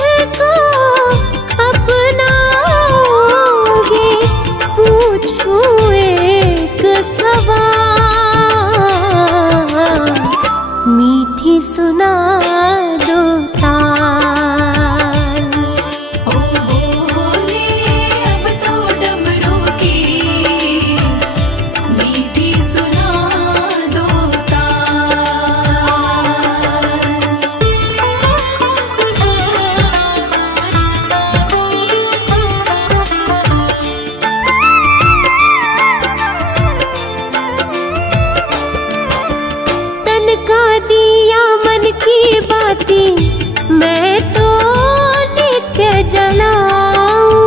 मुझको अपनाओगे, पूछूं एक सवाल, मीठी सुना दो ताल। ओ बोले अब तो डमरू की मीठी सुना दो तन का दिया मन की बातें मैं तो नित्य जलाऊं,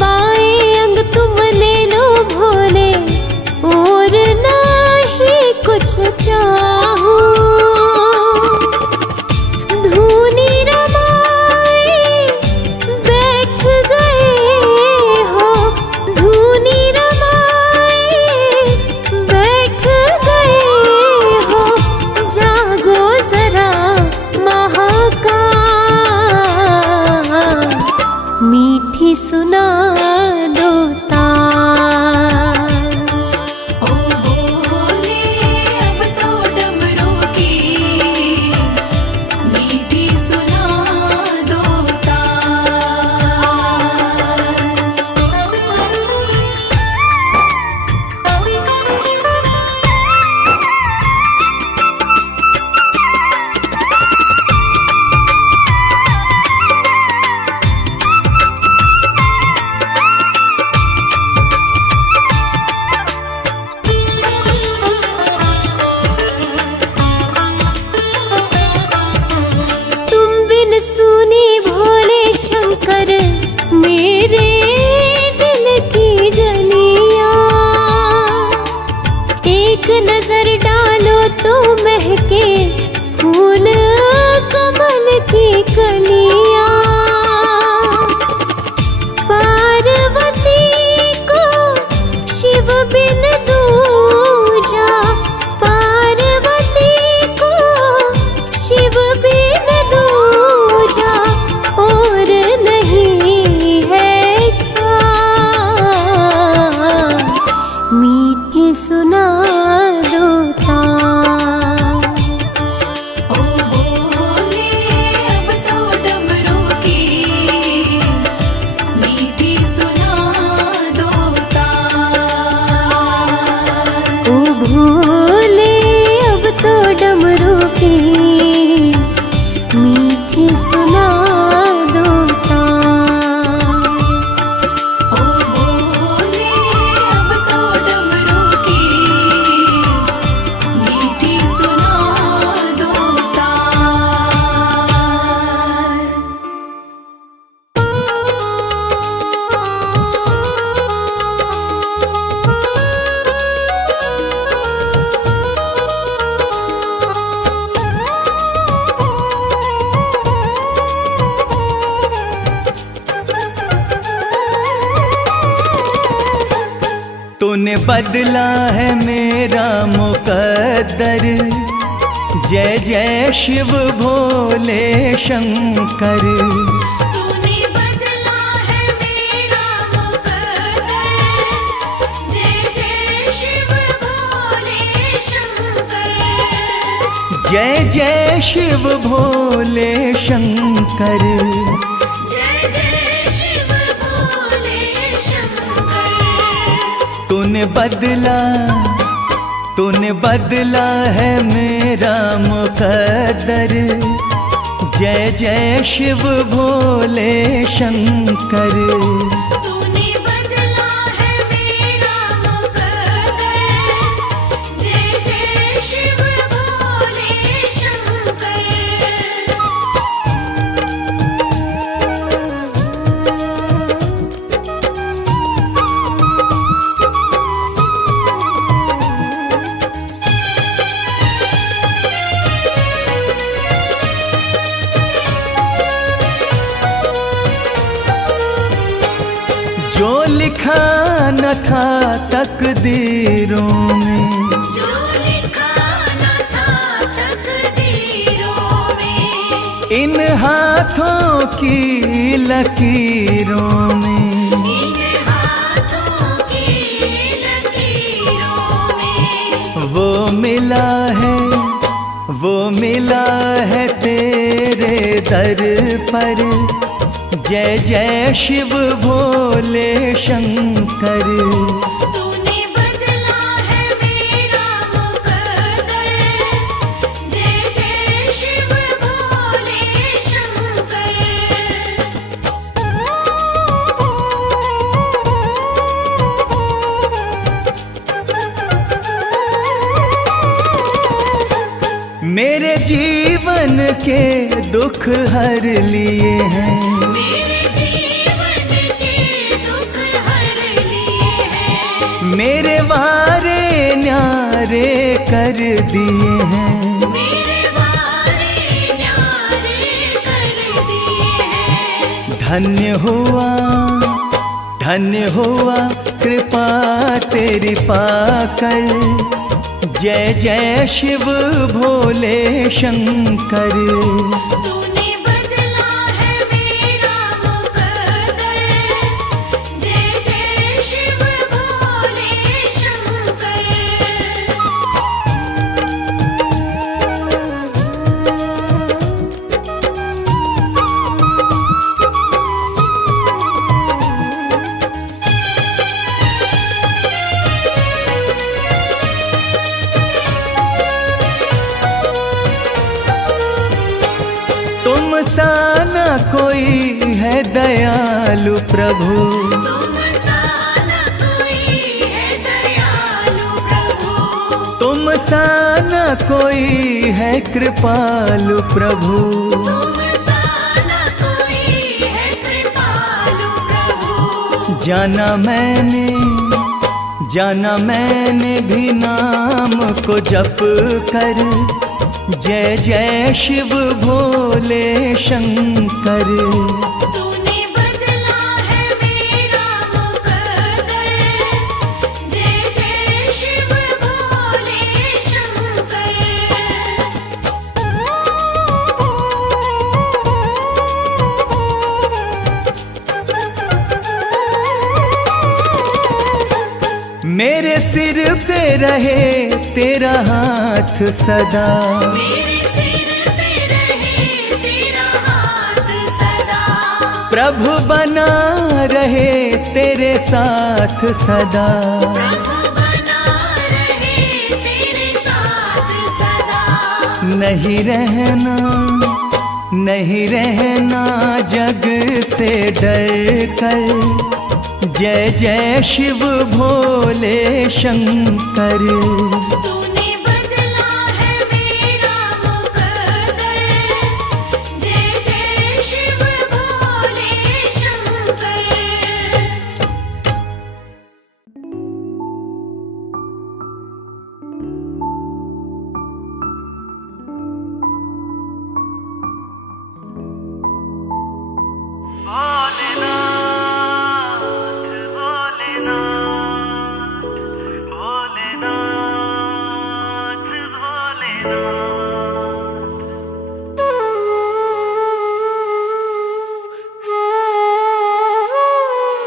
बाएं अंग तुम ले लो भोले और नहीं कुछ चाहूं। धूनी रमाए बैठ गए हो, धूनी रमाए बैठ गए हो, जागो जरा महाकाल, मीठी सुना दो ताल। ओ बोले अब तो डमरू की मीठी सुना दो तुम बिन सुनी भोले शंकर मेरे दिल की गलियां, एक नजर डालो तो महके फूल कमल की कलियां। पार्वती को शिव बिन दूजा, पार्वती को शिव बिन दूजा और नहीं है क्या, मीठी सुना दो ताल। ओ बोले अब तो डमरू की मीठी सुना दो ताल। ओ भोले अब तो डमरू की मीठी सुना दो ताल। ओ बोले अब तो डमरू की मीठी सुना दो ताल। तूने बदला है मेरा मुकद्दर, जय जय शिव भोले शंकर। तूने बदला है मेरा मुकद्दर, जय जय शिव भोले शंकर। जय जय शिव भोले शंकर। जय जय शिव भोले शंकर। तूने बदला है मेरा मुकद्दर, जय जय शिव भोले शंकर। तूने बदला है मेरा मुकद्दर, जय जय शिव भोले शंकर। जो लिखा न था तकदीरों में, जो लिखा न था तकदीरों में, इन हाथों की लकीरों में, इन हाथों की लकीरों में वो मिला है, वो मिला है तेरे दर पर। जय जय शिव भोले शंकर। तूने बदला है मेरा मुकद्दर। जय जय शिव भोले शंकर। मेरे जीवन के दुख हर लिए हैं, मेरे जीवन के दुख हर लिए हैं। मेरे वारे न्यारे कर दिए हैं। मेरे वारे न्यारे कर दिए हैं। धन्य हुआ कृपा तेरी पाकर। जय जय शिव भोले शंकर। तूने बदला है मेरा मुकद्दर। जय जय शिव भोले शंकर। तुम सा न कोई है दयालु प्रभु, तुम सा न कोई है दयालु प्रभु। तुम सा न कोई है कृपालु प्रभु। तुम सा न कोई है कृपालु प्रभु। जाना मैंने भी नाम को जप कर। जय जय शिव भोले शंकर। तूने बदला है मेरा मुकद्दर। जय जय शिव भोले शंकर। मेरे सिर पे रहे तेरा हाथ सदा। मेरे सिर पे रहे तेरा हाथ सदा। प्रभु बना रहे तेरे साथ सदा। प्रभु बना रहे तेरे साथ सदा। नहीं रहना जग से डर कर। जय जय शिव भोले शंकर। तूने बदला है मेरा मुकद्दर। जय जय शिव भोले शंकर।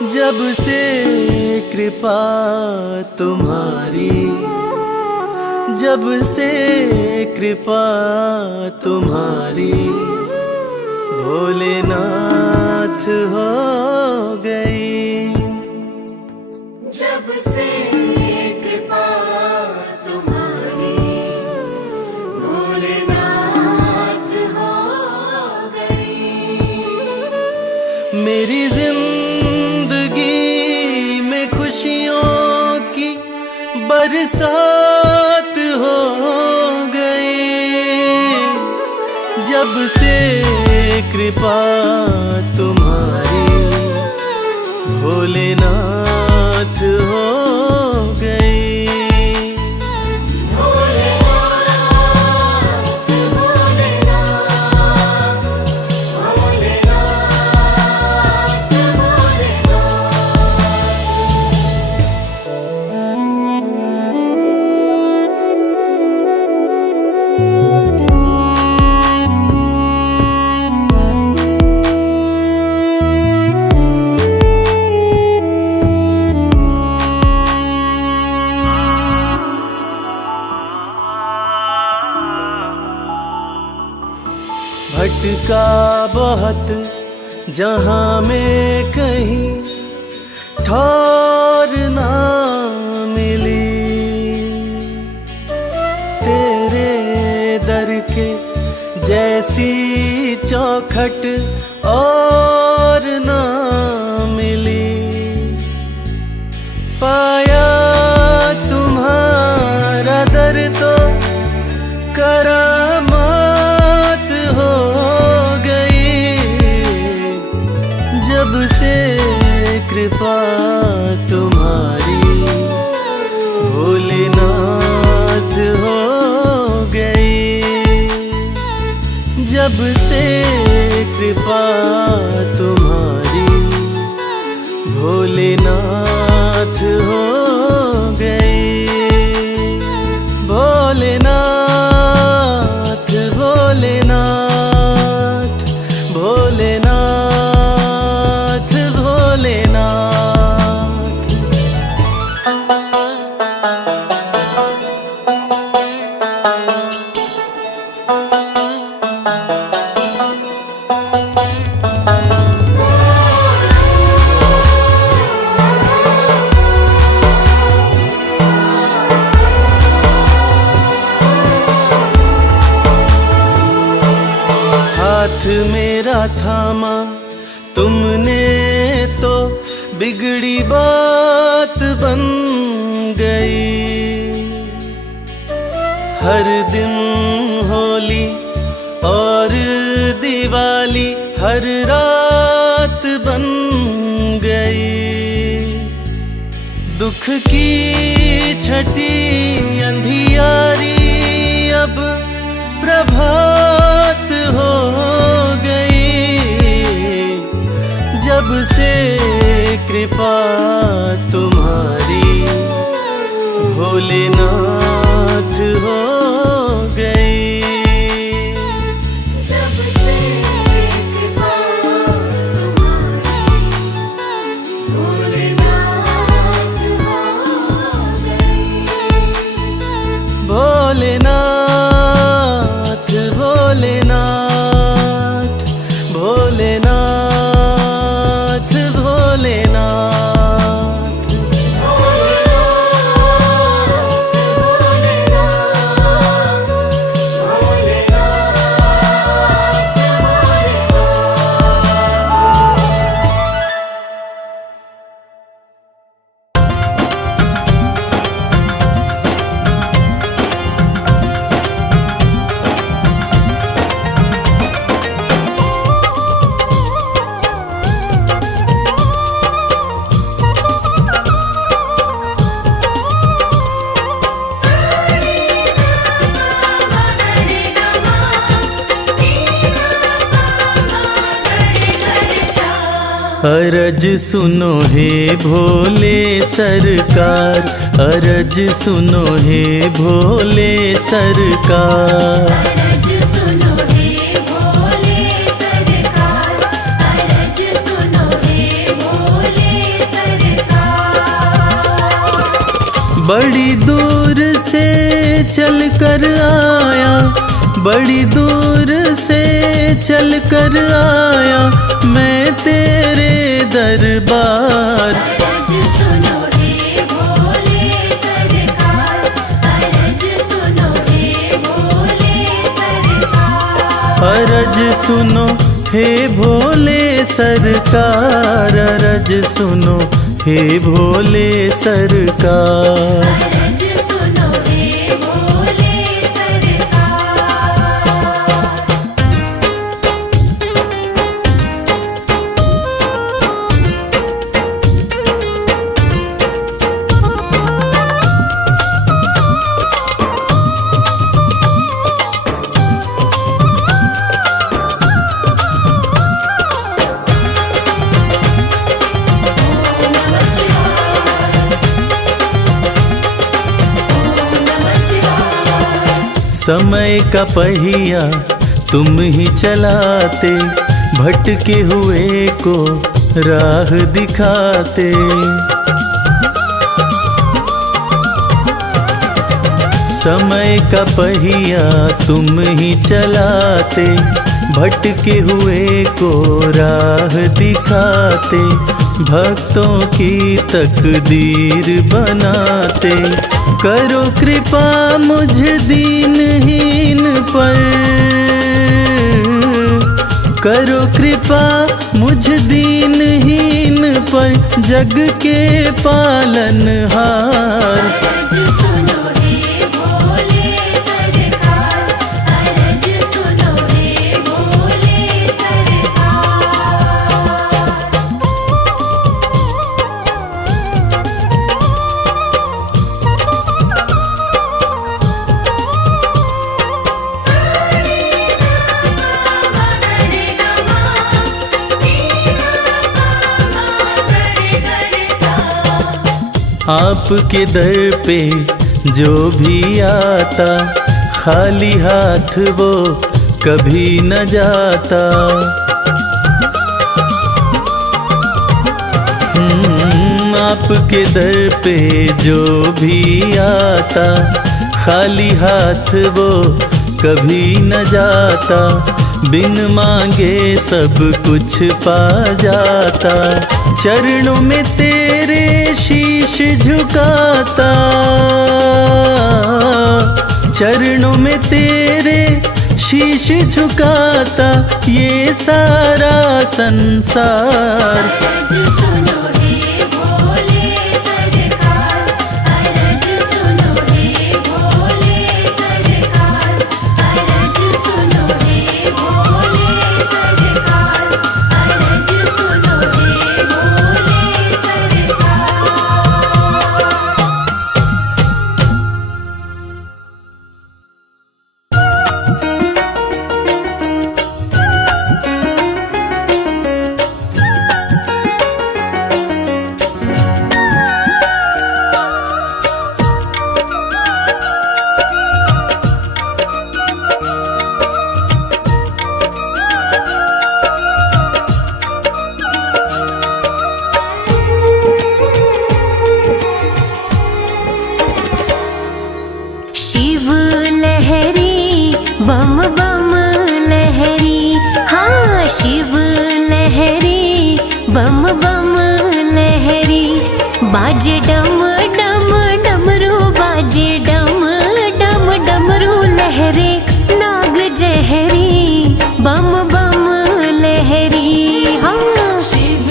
जब से कृपा तुम्हारी, जब से कृपा तुम्हारी भोलेनाथ हो गई। जब से कृपा तुम्हारी भोलेनाथ हो गई। मेरी जिंदगी में खुशियों की बरसात हो गई। जब से कृपा तुम्हारी भोलेनाथ हो गई। बहुत जहां में कहीं ठौर ना मिली, तेरे दर के जैसी चौखट और ना मिली। पाया तुम्हारा दर तो करामात हो गई, जब से कृपा तुम्हारी भोलेनाथ हो गई, जब से कृपा तुम्हारी भोलेनाथ हो गई। भोलेनाथ भोलेनाथ भोलेनाथ भोलेनाथ। हाथ मेरा थामा तुमने तो बिगड़ी बात बन गई। हर दिन होली और दिवाली हर रात बन गई। दुख की छठी अंधियारी अब प्रभात हो गई, जब से कृपा तुम्हारी भोलेनाथ हो गई। जब से कृपा तुम्हारी भोलेनाथ हो गई। भोलेनाथ भोलेनाथ भोलेनाथ भोलेनाथ। अरज सुनो हे भोले सरकार, अरज सुनो हे भोले सरकार। अरज सुनो हे भोले सरकार, अरज सुनो हे भोले सरकार। बड़ी दूर से चल कर आया, बड़ी दूर से चल कर आया मैं तेरे दरबार। अरज सुनो हे भोले सरकार, अरज सुनो हे भोले सरकार। अरज सुनो हे भोले सरकार, अरज सुनो हे भोले सरकार। अरज सुनो हे भोले सरकार। समय का पहिया तुम ही चलाते, भटके हुए को राह दिखाते। समय का पहिया तुम ही चलाते, भटके हुए को राह दिखाते, भक्तों की तकदीर बनाते। करो कृपा मुझ दीनहीन पर, करो कृपा मुझ दीनहीन पर, जग के पालनहार। अरज सुनो हे भोले सरकार, अरज सुनो हे भोले सरकार। आपके दर पे जो भी आता, खाली हाथ वो कभी न जाता। आपके दर पे जो भी आता, खाली हाथ वो कभी न जाता। बिन मांगे सब कुछ पा जाता, चरणों में तेरे शीश झुकाता। चरणों में तेरे शीश झुकाता, ये सारा संसार। अरज सुनो हे भोले सरकार, अरज सुनो हे भोले सरकार, अरज सुनो हे भोले सरकार, अरज सुनो हे भोले सरकार। शिव लहरी बम बम लहरी, हाँ शिव लहरी बम बम लहरी। बाजे डम डम डमरू, बाजे डम डम डमरू लहरे। नाग जहरी बम बम लहरी, हाँ शिव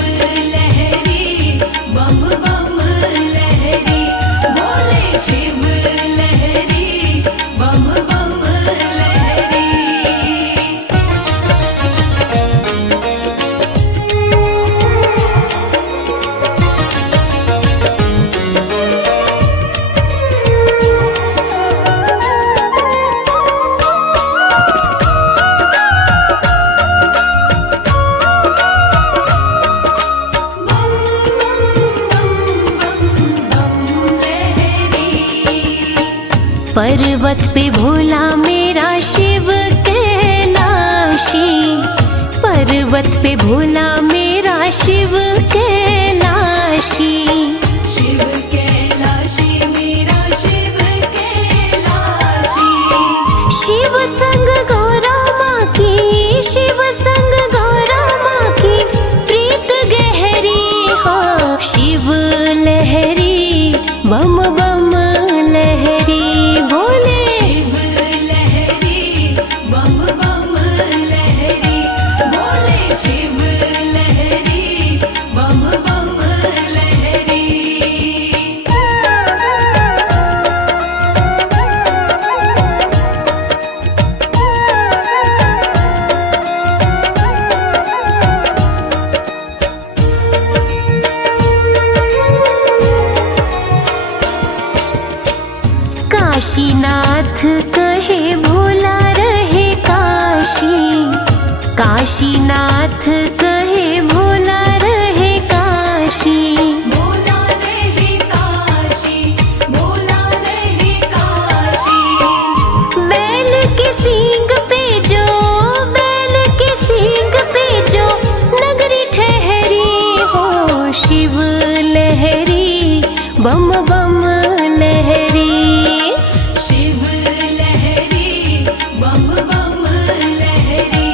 लहरी बम बम लहरी, भोले शिव लहरी बम बम लहरी। पर्वत पे भोला मेरा शिव कैलाशी, पर्वत पे भोला मेरा शिव कैलाशी। शिव कैलाशी मेरा शिव कैलाशी, शिव संग गौरा माँ की, शिव संग गौरा माँ की प्रीत गहरी हो। शिव लहरी बम बम लहरी, भोले शिव लहरी बम बम लहरी, भोले शिव लहरी बम बम लहरी। काशीनाथ कहे भोला रहे काशी, काशीनाथ कहे भोला रहे काशी। भोला रहे काशी, भोला रहे काशी। बैल के सींग पे जो, बैल के सींग पे जो नगरी ठहरी हो। शिव लहरी बम बम लहरी, शिव लहरी बम बम लहरी,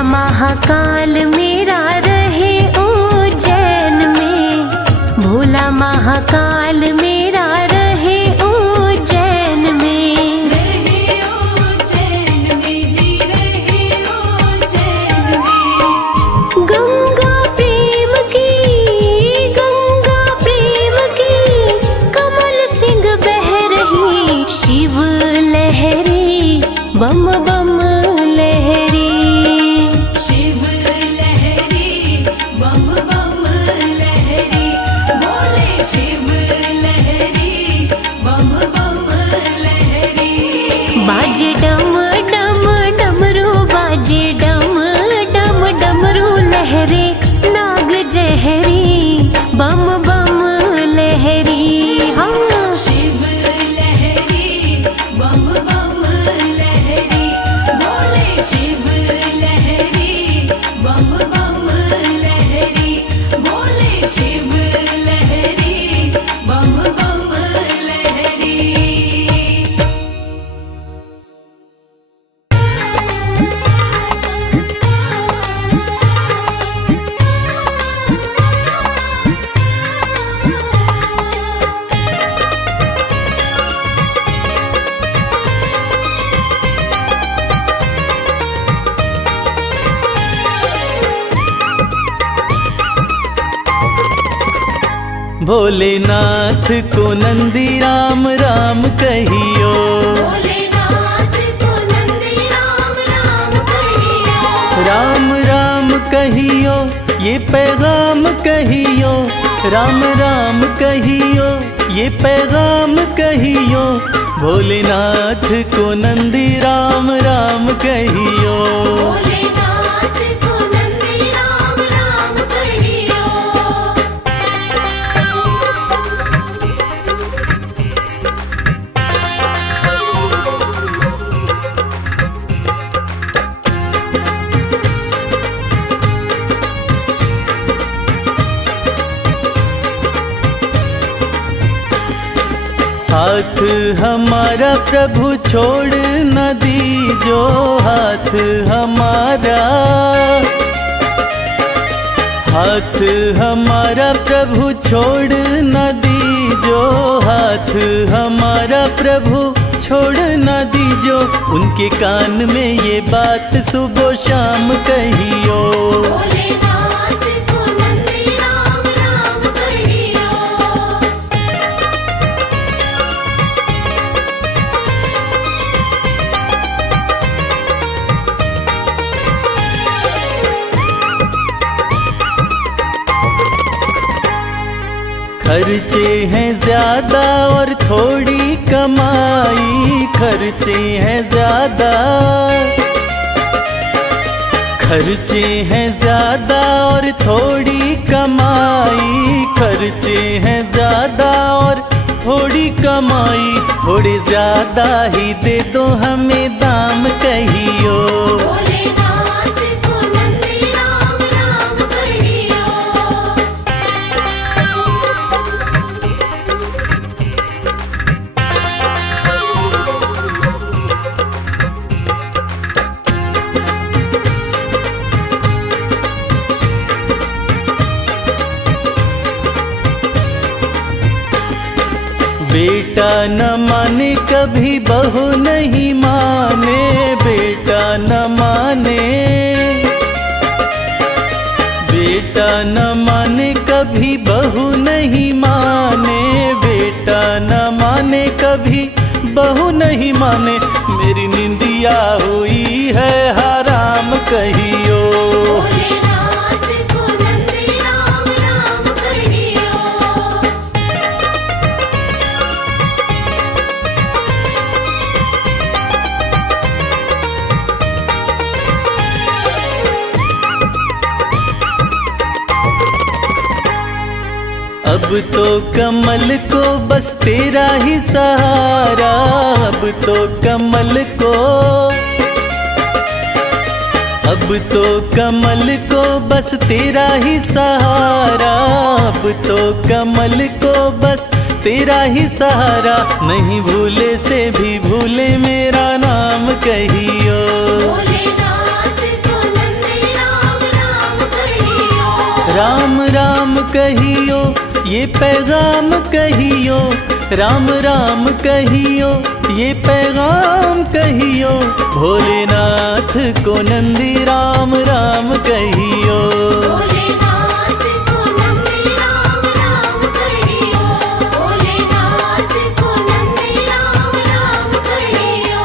भोला महाकाल मेरा रहे उज्जैन में, भोला महाकाल मेरा रहे उज्जैन में। रहे उज्जैन में जी, रहे उज्जैन में। गंगा प्रेम की कमल सिंह बह रही, शिव लहरी बम बम लहरी। शिव लहरी बम बम लहरी, बोले शिव लहरी बम बम लहरी। बाजे डम डम डमरू, बाजे डम डम डमरू लहरे, नाग जहरी बम बम लहरी। हाँ शिव लहरी बम बम लहरी, बोले शिव लहरी बम बम लहरी, बोले शिव लहरी बम बम लहरी। भोलेनाथ को नंदी राम राम कहियो, भोलेनाथ को नंदी राम राम कहियो। राम राम कहियो ये पैगाम कहियो, राम राम कहियो ये पैगाम कहियो। भोलेनाथ को नंदी राम राम कहियो। भोलेनाथ को नंदी राम राम कहियो। हाथ हमारा प्रभु छोड़ न दीजो, हाथ हमारा, हाथ हमारा प्रभु छोड़ न दीजो, हाथ हमारा प्रभु छोड़ न दीजो। उनके कान में ये बात सुबह शाम कहियो। भोलेनाथ को नंदी राम राम कहियो। खर्चे हैं ज्यादा और थोड़ी कमाई, खर्चे हैं ज्यादा, खर्चे हैं ज्यादा और थोड़ी कमाई, खर्चे हैं ज्यादा और थोड़ी कमाई। थोड़े ज्यादा ही दे दो हमें दाम कहियो। भोलेनाथ को नंदी राम राम कहियो। बेटा न माने कभी बहू नहीं माने, बेटा न माने, बेटा न माने कभी बहू नहीं माने, बेटा न माने कभी बहू नहीं माने। मेरी निंदिया हुई है हराम कहियो। भोलेनाथ को नंदी राम राम कहियो। अब तो कमल को बस तेरा ही सहारा, अब तो कमल को, अब तो कमल को बस तेरा ही सहारा, अब तो कमल को बस तेरा ही सहारा। नहीं भूले से भी भूले मेरा नाम कहियो। भोलेनाथ को नंदी कहियो, ये पैगाम कहियो, राम राम कहियो, ये पैगाम कहियो, भोलेनाथ को नंदी राम राम कहियो। भोलेनाथ को नंदी राम राम कहियो, भोलेनाथ को नंदी राम राम कहियो।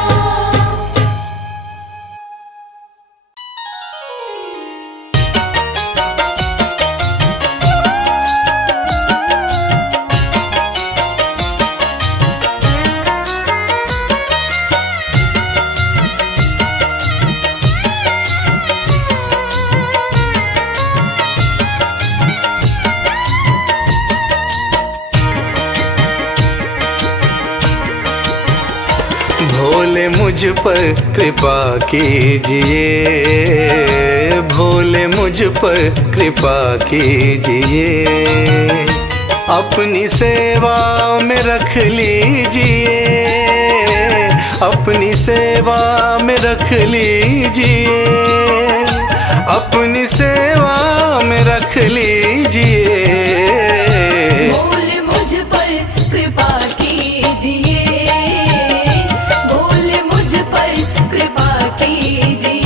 भोले मुझ पर कृपा कीजिए, भोले मुझ पर कृपा कीजिए, अपनी सेवा में रख लीजिए, अपनी सेवा में रख लीजिए, अपनी सेवा में रख लीजिए। भोले मुझ पर कृपा कीजिए, भोले मुझ पर कृपा कीजिए।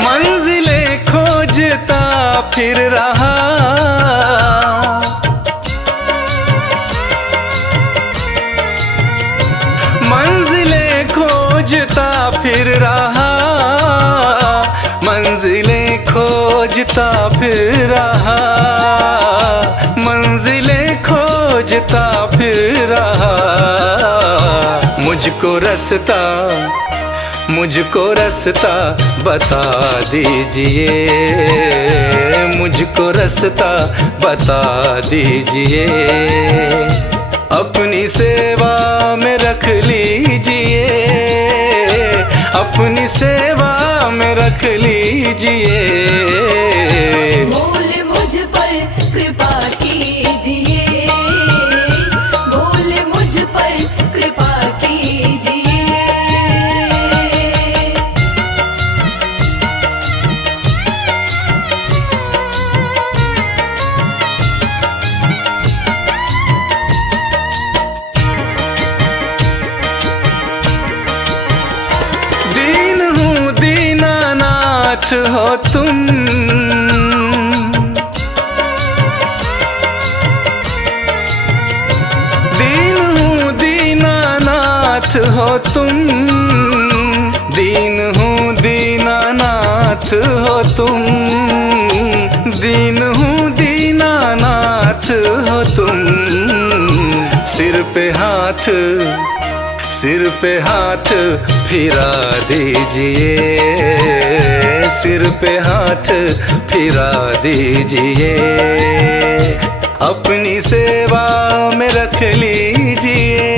मंजिलें खोजता फिर रहा, मंजिलें खोजता फिर रहा, मंजिलें खोजता फिर रहा, मंजिलें खोजता फिर रहा। मुझको रास्ता, मुझको रास्ता बता दीजिए, मुझको रास्ता बता दीजिए, अपनी सेवा में रख लीजिए, अपनी सेवा में रख लीजिए। भोले मुझ पर कृपा कीजिए, भोले मुझ पर कृपा कीजिए। दीन हूँ दीनानाथ हो तुम, दीन हूँ दीनानाथ हो तुम, दीन हूँ दीनानाथ हो तुम, दीन हूँ दीनानाथ हो तुम। सिर पे हाथ, सिर पे हाथ फिरा दीजिए, सिर पे हाथ फिरा दीजिए, अपनी सेवा में रख लीजिए,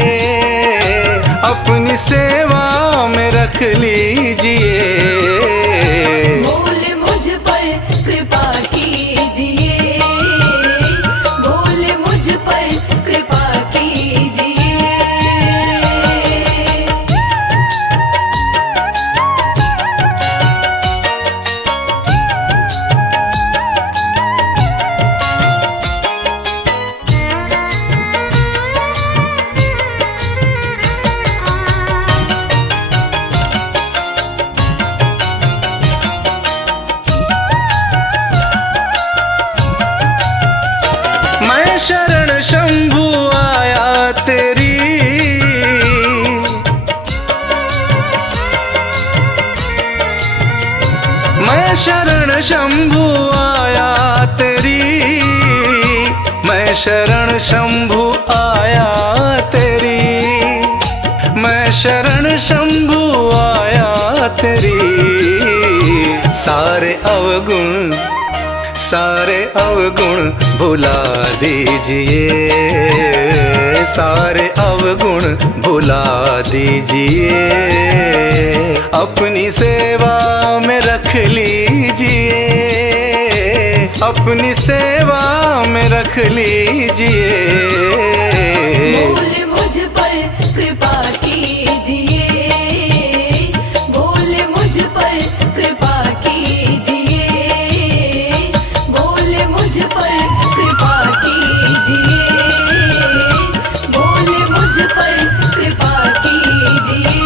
अपनी सेवा में रख लीजिए। भोले मुझ पर कृपा कीजिए, भोले मुझ पर कृपा कीजिए। मैं शरण शंभु आया तेरी, मैं शरण शंभु आया तेरी, मैं शरण शंभु आया तेरी, मैं शरण शंभु आया तेरी। सारे अवगुण, सारे अवगुण भुला दीजिए, सारे अवगुण भुला दीजिए, अपनी सेवा में रख लीजिए, अपनी सेवा में रख लीजिए। भोले मुझ पर कृपा कीजिए, भोले मुझ पर कृपा कीजिए, भोले मुझ पर कृपा कीजिए, भोले मुझ पर कृपा कीजिए।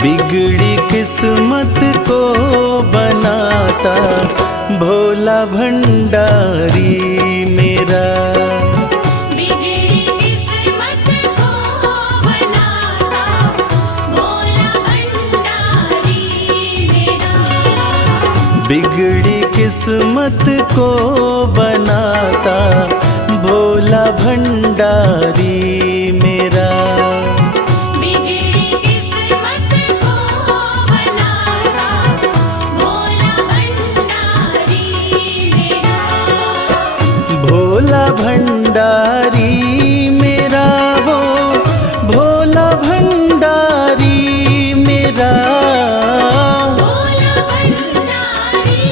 बिगड़ी किस्मत को बनाता भोला भंडारी मेरा, बिगड़ी किस्मत को बनाता भोला भंडारी मेरा, बिगड़ी किस्मत को बनाता भोला भंडारी मेरा, बिगड़ी किस्मत को बनाता भोला भंडारी मेरा, भोला भंडारी मेरा वो भोला भंडारी मेरा, भोला भंडारी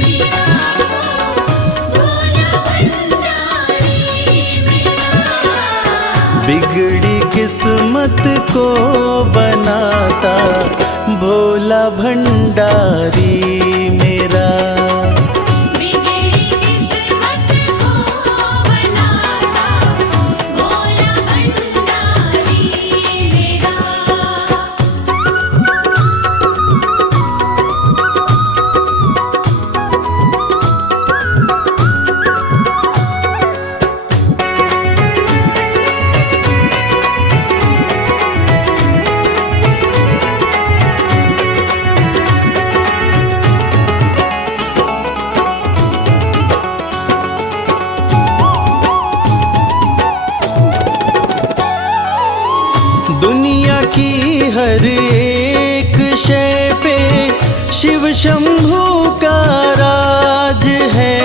मेरा, भोला भंडारी मेरा, बिगड़ी किस्मत को बनाता भोला भंडारी मेरा, बिगड़ी किस्मत को बनाता भोला भंडारी मेरा। दुनिया की हर एक शय पे शिव शंभू का राज है,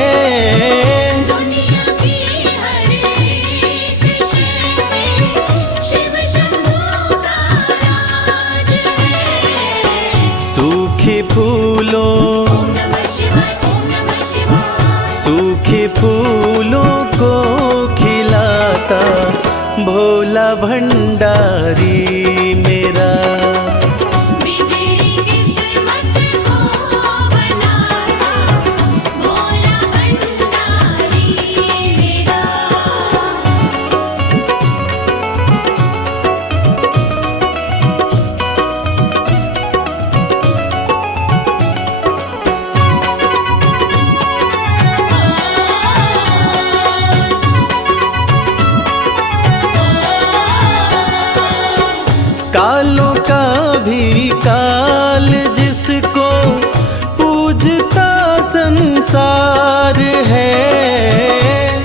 दुनिया की हर एक शय पे शिव शंभू का राज है। सूखे फूलों ओम नमः शिवाय, ओम नमः शिवाय, सूखे फूलों को खिलाता भोला भंडारी मेरा, बिगड़ी किस्मत को बनाता भोला भंडारी मेरा। कालों का भी काल जिसको पूजता संसार है,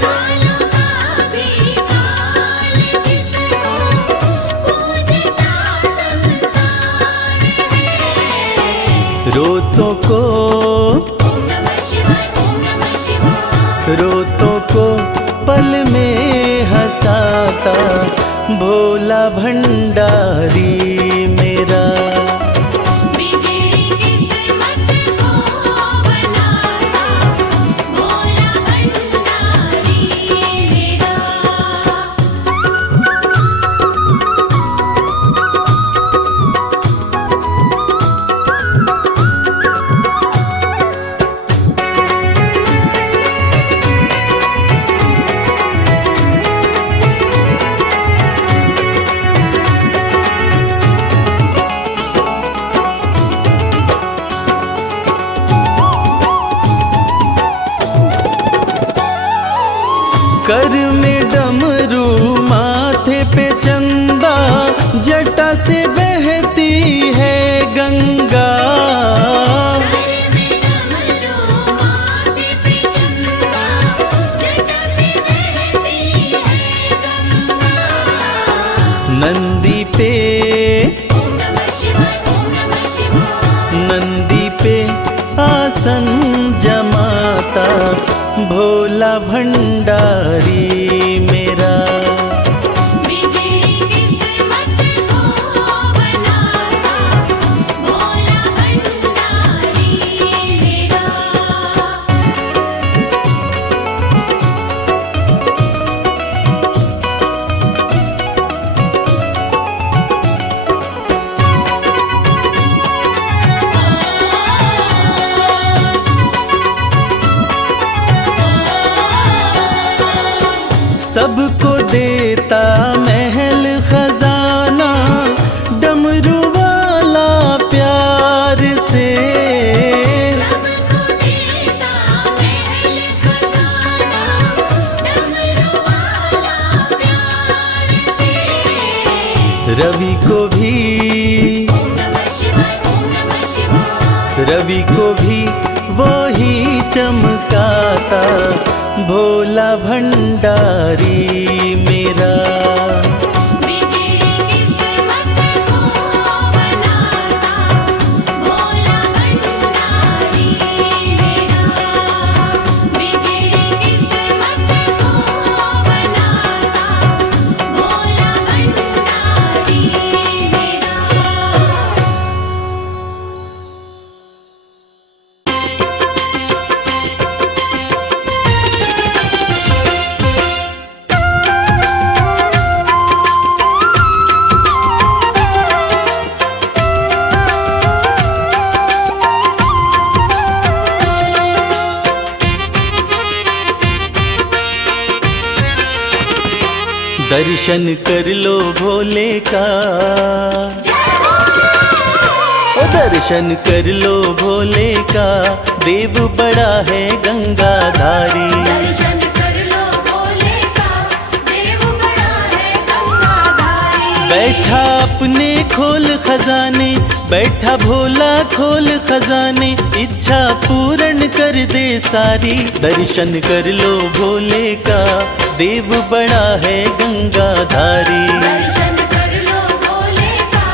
कालों का भी काल जिसको पूजता संसार है। रोतों को ओम नमः शिवाय, ओम नमः शिवाय, रोतों को पल में हंसाता भोला भंडारी मेरा, बिगड़ी किस्मत को बनाता भोला भंडारी मेरा। कर में डमरू माथे पे चंदा, जटा से बहती है गंगा। नंदी पे नंदी पे आसन जमाता भोला भंडारी मेरा। बिगड़ी किस्मत को बनाता भोला भंडारी मेरा। सबको देता महल खजाना, डमरू वाला प्यार से। सबको देता महल खजाना, डमरू वाला प्यार से। रवि को भी ओम नमः शिवाय, ओम नमः शिवाय। रवि को भी वो ही चमकाता भोला भंडारी मेरा। बिगड़ी किस्मत को बनाता भोला भंडारी मेरा। बिगड़ी किस्मत को बनाता भोला भंडारी मेरा। दर्शन कर लो भोले का, ओ दर्शन कर लो भोले का, देव बड़ा है गंगाधारी। दर्शन कर लो भोले का, देव बड़ा है गंगाधारी। बैठा अपने खोल खजाने, बैठा भोला खोल खजाने, इच्छा पूर्ण कर दे सारी। दर्शन कर लो भोले का, देव बड़ा है गंगाधारी। दर्शन कर लो भोले का,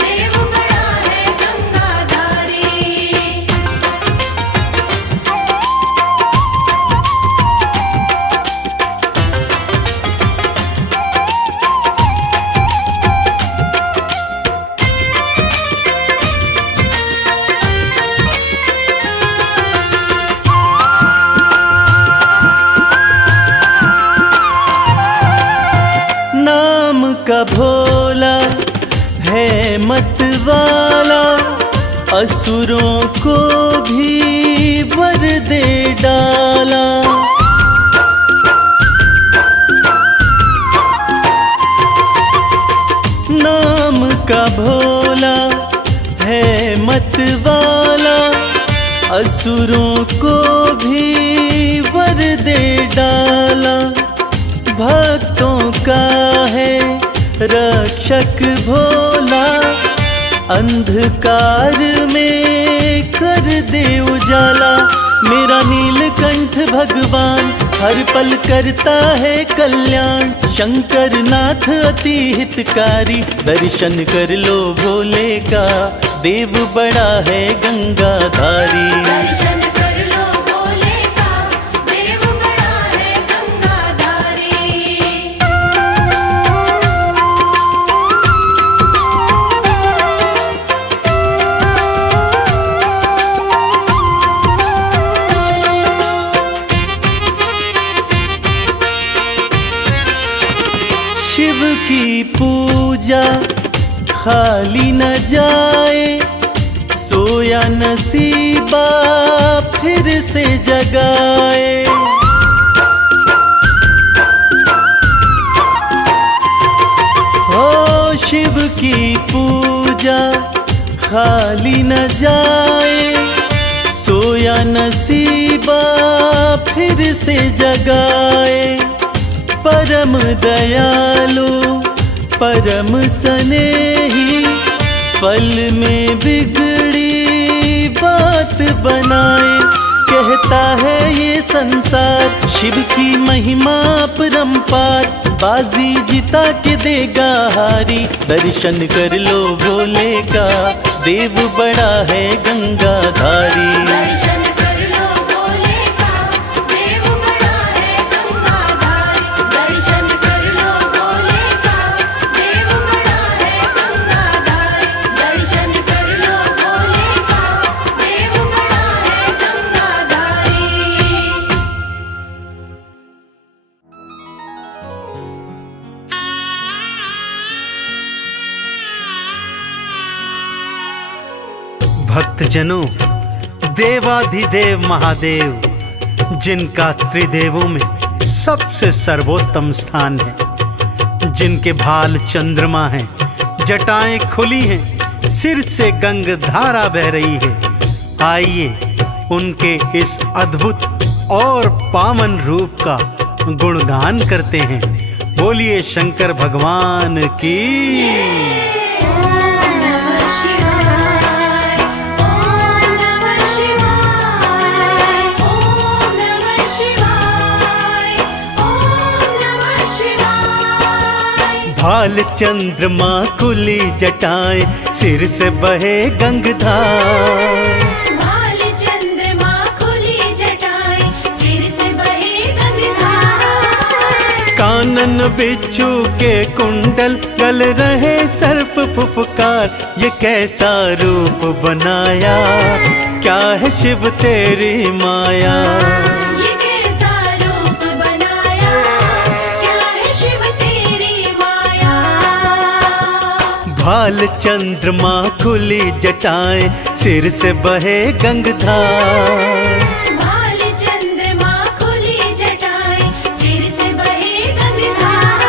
देव बड़ा है गंगाधारी। नाम का भोला है मत वाला, असुरों को भी वर दे डाला। नाम का भोला है मत वाला, असुरों को भी वर दे डाला। भक्तों का है रक्षक भोला, अंधकार में कर दे उजाला। मेरा नीलकंठ भगवान हर पल करता है कल्याण, शंकर नाथ अति हितकारी। दर्शन कर लो भोले का, देव बड़ा है गंगाधारी। दर्शन कर लो भोले का, देव बड़ा है गंगाधारी। शिव की पूजा खाली न जाए, सोया नसीबा फिर से जगाए। हो शिव की पूजा खाली न जाए, सोया नसीबा फिर से जगाए। परम दयालु परम स्नेही, पल में बिगड़ी बात बनाए। कहता है ये संसार शिव की महिमा परम्पार, बाजी जिता के देगा हारी। दर्शन कर लो भोले का, देव बड़ा है गंगाधारी। दर्शन कर लो भोले का, देव बड़ा है गंगाधारी। दर्शन कर लो भोले का, देव बड़ा है गंगाधारी। दर्शन कर लो भोले का, देव बड़ा है गंगाधारी। भक्तजनों, देवाधिदेव महादेव, जिनका त्रिदेवों में सबसे सर्वोत्तम स्थान है, जिनके भाल चंद्रमा हैं, जटाएं खुली हैं, सिर से गंग धारा बह रही है। आइए उनके इस अद्भुत और पावन रूप का गुणगान करते हैं। बोलिए शंकर भगवान की। ओम नमः शिवाय, ओम नमः शिवाय, ओम नमः शिवाय, ओम नमः शिवाय। भाल चंद्रमा कुली जटाएं, सिर से बहे गंगधार। भाल चंद्रमा खुली जटाएं, सिर से बहे गंगाधार। कानन बिच्छू के कुंडल, गल रहे सर्प फुफकार। ये कैसा रूप बनाया, क्या है शिव तेरी माया। ये कैसा रूप बनाया, क्या है शिव तेरी माया। भाल चंद्रमा खुली जटाएं, सिर से बहे गंगधार। भाल चंद्रमा खुली जटाएं, सिर से बहे गंगाधार।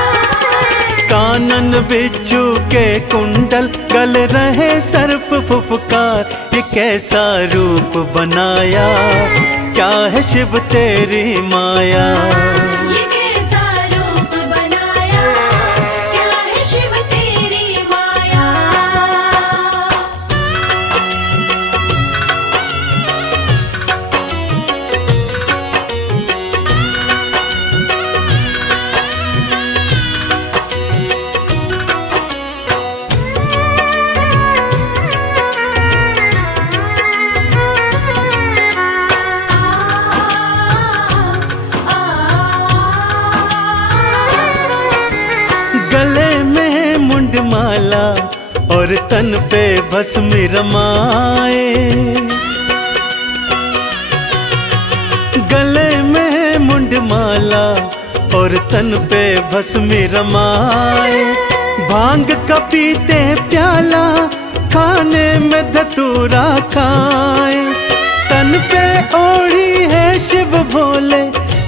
कानन बिच्छू के कुंडल, गल रहे सर्प फुफकार। ये कैसा रूप बनाया, क्या है शिव तेरी माया। ये कैसा रूप बनाया, क्या है शिव तेरी माया। गले में मुंडमाला और तन पे भस्म रमाए। गले में मुंडमाला और तन पे भस्म रमाए। भांग का पीते प्याला, खाने में धतूरा खाए। तन पे ओढ़ी है शिव भोले,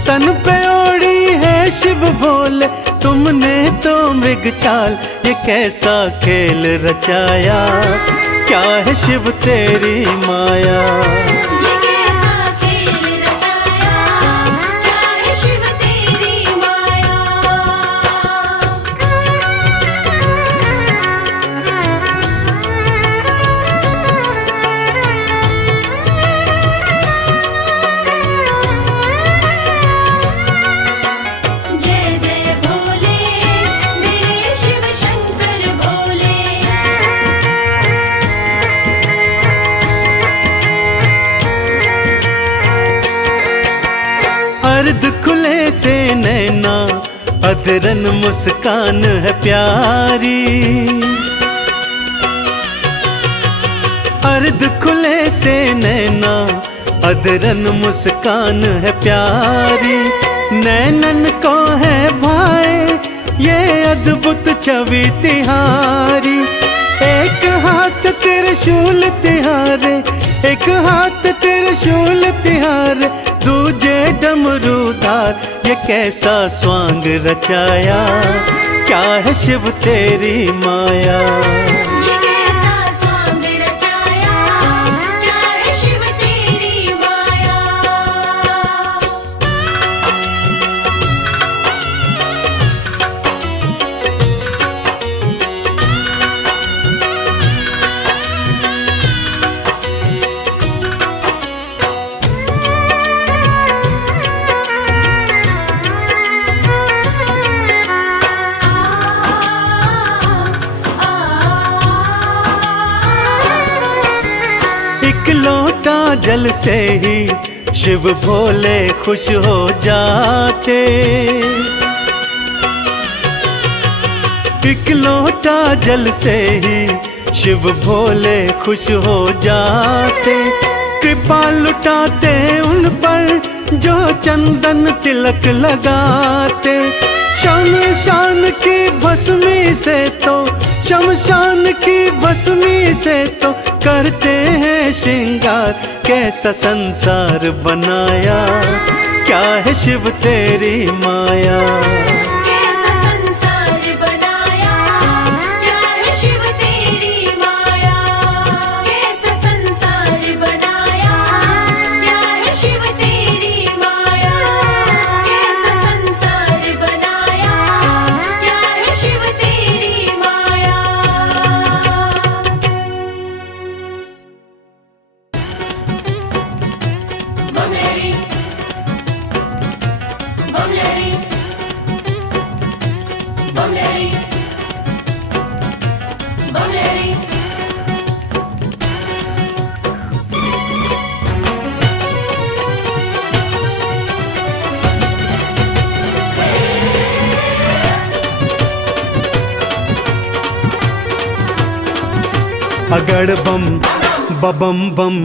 तन पे ओढ़ी है शिव भोले। तुमने तो मृग चाल, ये कैसा खेल रचाया, क्या है शिव तेरी माया। ये कैसा खेल रचाया, क्या है शिव तेरी माया। जय जय भोले, मेरे शिव शंकर भोले। अर्ध खुले से नैना, अधरन मुस्कान है प्यारी। अर्ध खुले से नैना, अधरन मुस्कान है प्यारी। नैनन को है भाई ये अद्भुत छवि तिहारी। एक हाथ त्रिशूल तिहारे, एक हाथ त्रिशूल तिहारे, दूजे डमरूधार। ये कैसा स्वांग रचाया, क्या है शिव तेरी माया। ये कैसा स्वांग रचाया, क्या है शिव तेरी माया। एक लोटा जल से ही शिव भोले खुश हो जाते। एक लोटा जल से ही शिव भोले खुश हो जाते। कृपा लुटाते उन पर जो चंदन तिलक लगाते। शमशान की भस्मी से तो, शमशान की भस्मी से तो करते हैं श्रृंगार। कैसा संसार बनाया, क्या है शिव तेरी माया। कैसा संसार बनाया, क्या है शिव तेरी माया। कैसा संसार बनाया, क्या है शिव तेरी माया। कैसा संसार बनाया, क्या है शिव तेरी माया। बमलेरी बमलेरी बमलेरी बमलेरी। अगड़ बम बबम बम,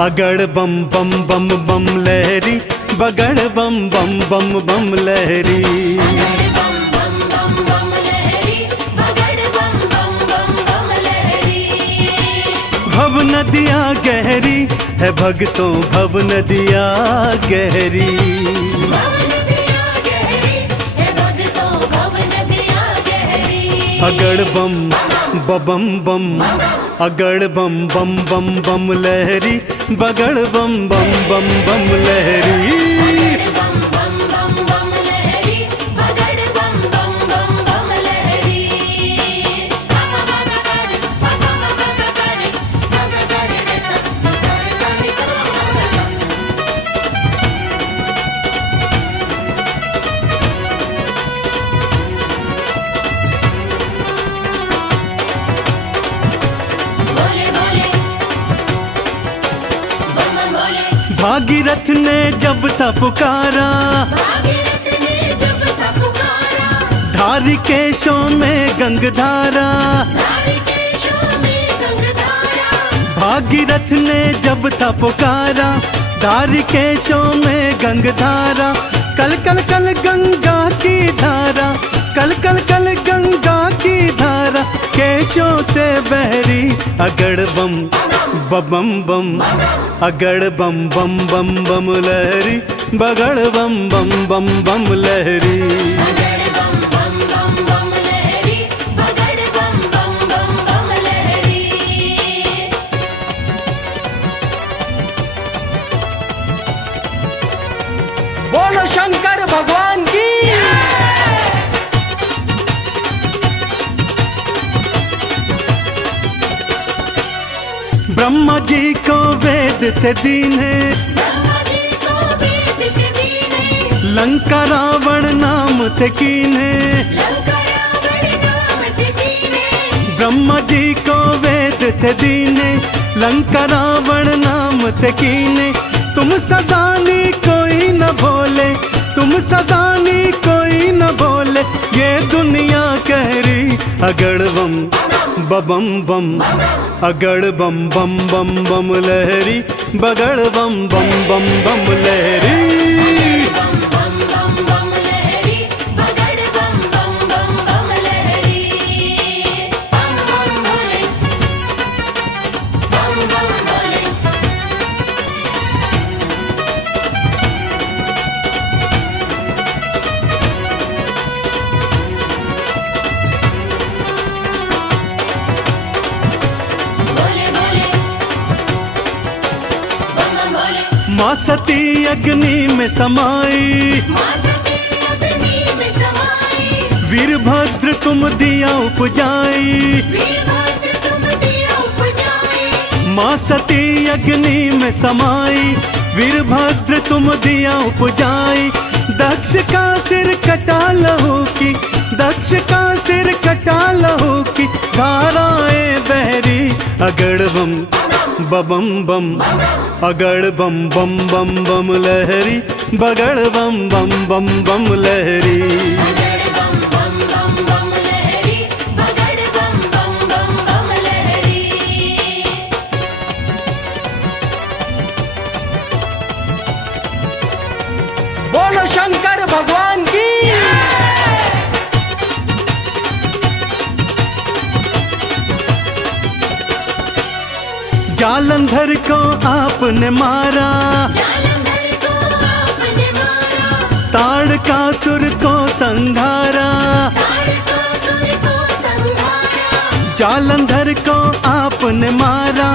अगड़ बम बम बम बम लहरी। बगड़ बम बम बम बम लहरी। बम बम बम बम लहरी, बगड़ बम बम बम बम लहरी। भव नदिया गहरी है भक्तों, भव नदिया गहरी। भव नदिया गहरी है भक्तों, भव नदिया गहरी। अगड़ बम बबम बम, अगड़ बम बम बम बम लहरी। बगड़ बम बम बम बम लहरी। बम बम बम बम लहरी, बगड़ बम बम बम बम लहरी। पापा माता करे, पापा माता करे, माता करे रे सब सारे सारे करो। भोले भोले बम बम भोले। भागीरथ ने जब था पुकारा, भागीरथ ने जब था पुकारा। धारी केशों में गंगधारा। धारी केशों में गंगधारा। भागीरथ ने जब था पुकारा, धारी केशों में गंगधारा। कल कल कल गंगा की धारा, कल कल कल गंगा की धारा। केशों से बहरी अगड़ बम बम बम, अगड़ बम बम बम बम लहरी। बगड़ बम बम बम बम लहरी। बगड़ बम बम बम बम लहरी, बगड़ बम बम बम बम लहरी। बोलो शंकर भगवान की। ब्रह्मा जी को वेद थे दीने, ब्रह्मा जी को वेद थे दीने। लंका रावण नाम थे कीने। लंका रावण नाम थे कीने। ब्रह्मा जी को वेद थे दीने, लंका रावण नाम थे कीने। तुम सदानी कोई न भोले, तुम सदानी कोई न भोले। ये दुनिया कह रही अगड़ बम बम बम, अगड़ बम बम बम बम लहरी। बगड़ बम बम बम बम लहरी। बम बम बम बम लहरी, बगड़ बम बम बम बम लहरी। बम बम भोले, बम बम भोले। भोले भोले बम बम भोले। माँ सती अग्नि में समाई, माँ सती अग्नि में समाई। वीरभद्र तुम दिया उपजाई। वीरभद्र तुम दिया उपजाई। माँ सती अग्नि में समाई, वीरभद्र तुम दिया उपजाई। दक्ष का सिर कटा लहू की, दक्ष का सिर कटा लहू की। धाराएं बहरी अगड़ बम बम बम अगड़ बम बम बम बम लहरी बगड़ बम बम बम बम लहरी। अगड़ बम बम बम बम लहरी बगड़ बम बम बम बम लहरी। बोलो शंकर भगवान की। जालंधर को आपने मारा, जालंधर को आपने मारा, ताड़कासुर को संघारा। ताड़कासुर को संहारा। जालंधर को आपने मारा,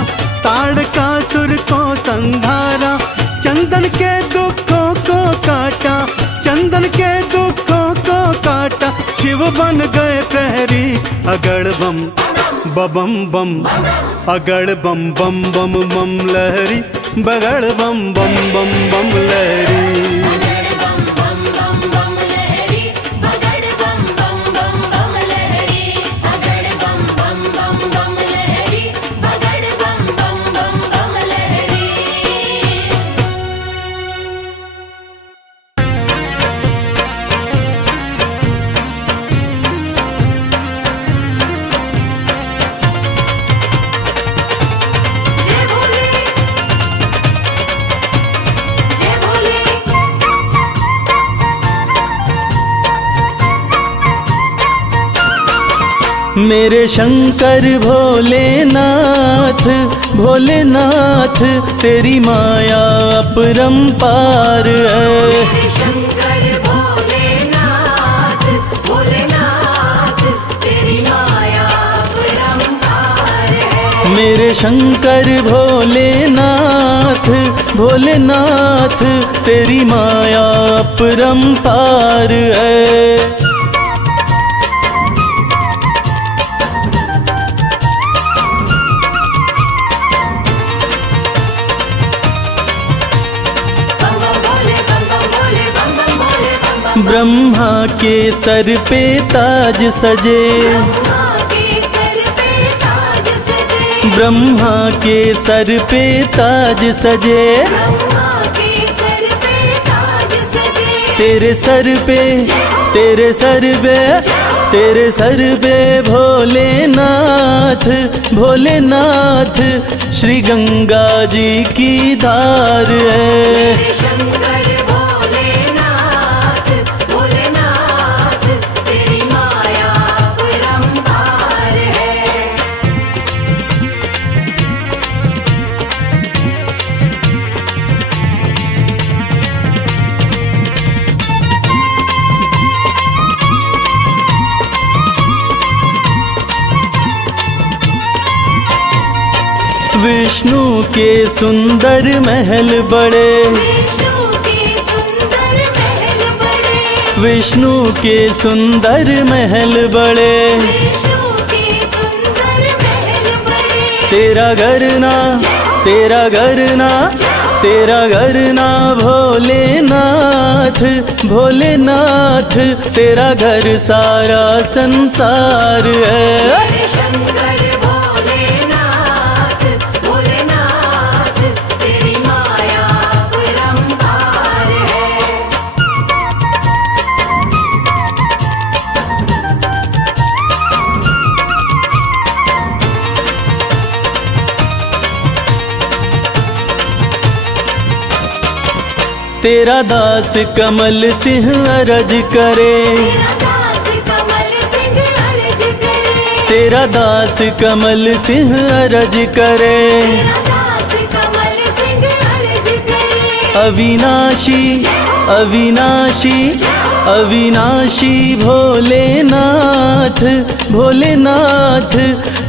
ताड़कासुर को संघारा। चंदन के दुखों को काटा, चंदन के दुखों को काटा। शिव बन गए प्रहरी। अगड़ बम बम बम अगड़ बम बम बम बम लहरी बगड़ बम बम बम बम लहरी। अगड़ बम बम बम बम लहरी बगड़ बम बम बम बम लहरी। अगड़ बम बम बम बम लहरी बगड़ बम बम बम बम लहरी। जय भोले जय भोले। मेरे शंकर भोलेनाथ भोलेनाथ तेरी माया अपरंपार है। मेरे शंकर भोलेनाथ भोलेनाथ तेरी माया अपरंपार है। मेरे शंकर भोलेनाथ भोलेनाथ तेरी माया अपरंपार है। बम बम भोले बम बम भोले बम बम भोले बम बम। ब्रह्मा के सर पे ताज सजे, ब्रह्मा के सर पे ताज सजे। ब्रह्मा के सर पे ताज सजे। ब्रह्मा के सर पे ताज सजे। तेरे सर पे तेरे सर पे तेरे सर पे भोलेनाथ भोलेनाथ श्री गंगा जी की धार है। मेरे शंकर भोलेनाथ भोलेनाथ तेरी माया अपरंपार है। विष्णु के सुंदर महल बड़े, विष्णु के सुंदर महल बड़े। विष्णु के सुंदर महल बड़े। विष्णु के सुंदर महल बड़े। तेरा घर ना तेरा घर ना तेरा घर ना भोलेनाथ भोलेनाथ तेरा घर सारा संसार है। मेरे शंकर भोलेनाथ भोलेनाथ तेरी माया अपरंपार है। तेरा दास कमल सिंह अरज करे, तेरा दास कमल सिंह अर्ज करे। तेरा दास कमल सिंह अरज करे। तेरा दास कमल सिंह अर्ज करे। अविनाशी अविनाशी अविनाशी भोलेनाथ भोलेनाथ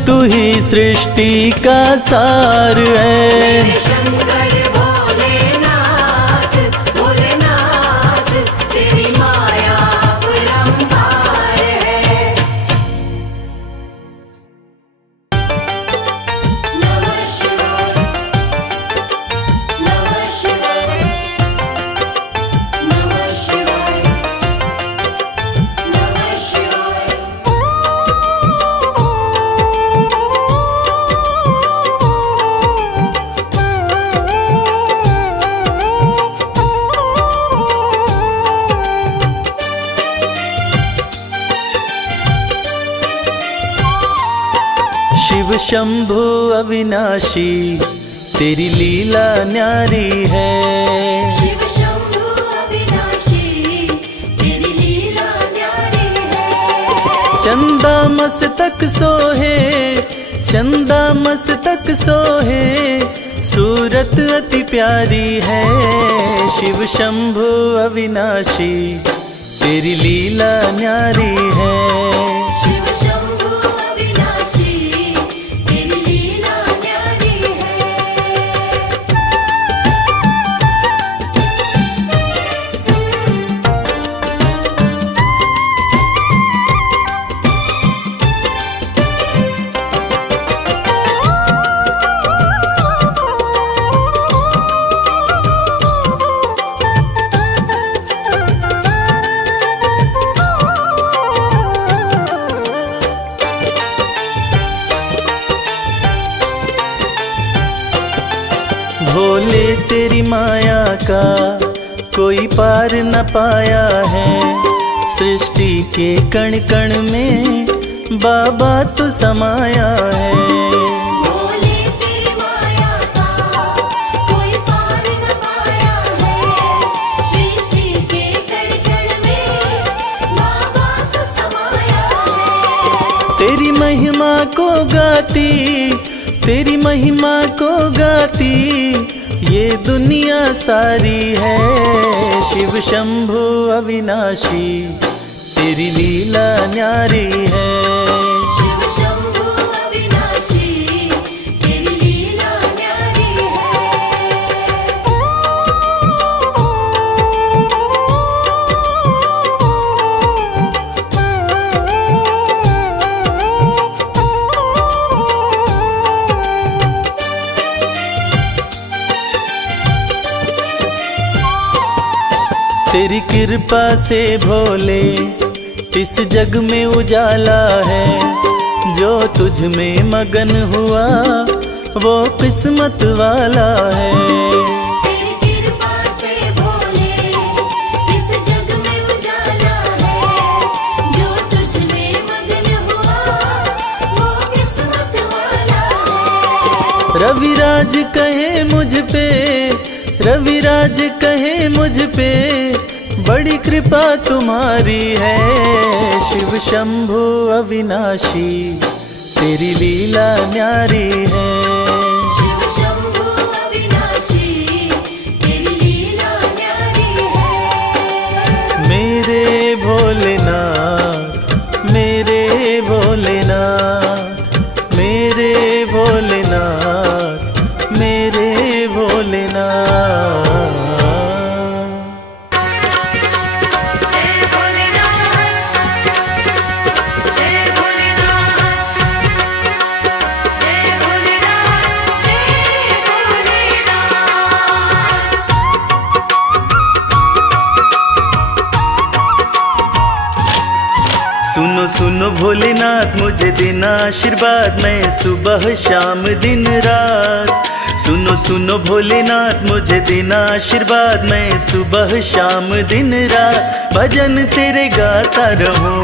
तू ही सृष्टि का सार है। मेरे शंकर भोलेनाथ भोलेनाथ तेरी माया अपरंपार है। नमः शिवाय नमः शिवाय नमः शिवाय नमः शिवाय। शंभु अविनाशी तेरी लीला न्यारी है। शिव शंभु अविनाशी तेरी लीला न्यारी है। चंदा मस्तक सोहे, चंदा मस्तक सोहे, सूरत अति प्यारी है। शिव शंभु अविनाशी तेरी लीला न्यारी है। शिव शंभु अविनाशी तेरी लीला न्यारी है। भोले तेरी माया का कोई पार न पाया है। सृष्टि के कण कण में बाबा तू समाया है। भोले तेरी माया का कोई पार न पाया है। सृष्टि के कण कण में बाबा तू समाया है। तेरी महिमा को गाती, तेरी महिमा को गाती ये दुनिया सारी है। शिव शंभु अविनाशी तेरी लीला न्यारी है। शिव शंभु अविनाशी तेरी लीला न्यारी तेरी कृपा से भोले इस जग में उजाला है। जो तुझ में मगन हुआ वो किस्मत वाला है। तेरी कृपा से भोले इस जग में उजाला है। जो तुझ में मगन हुआ वो किस्मत वाला है। रविराज कहे मुझ पे, रविराज कहे मुझ पे बड़ी कृपा तुम्हारी है। शिव शंभु अविनाशी तेरी लीला न्यारी है। शिव शंभु अविनाशी तेरी लीला न्यारी है। मेरे भोलेनाथ, मेरे भोलेनाथ, मेरे भोलेनाथ, मेरे भोलेनाथ। जय भोलेनाथ, जय भोलेनाथ, जय भोलेनाथ, जय भोलेनाथ। सुनो सुनो भोलेनाथ मुझे देना आशीर्वाद, मैं सुबह शाम दिन रात। सुनो सुनो भोलेनाथ मुझे देना आशीर्वाद, मैं सुबह शाम दिन रात भजन तेरे गाता रहूं।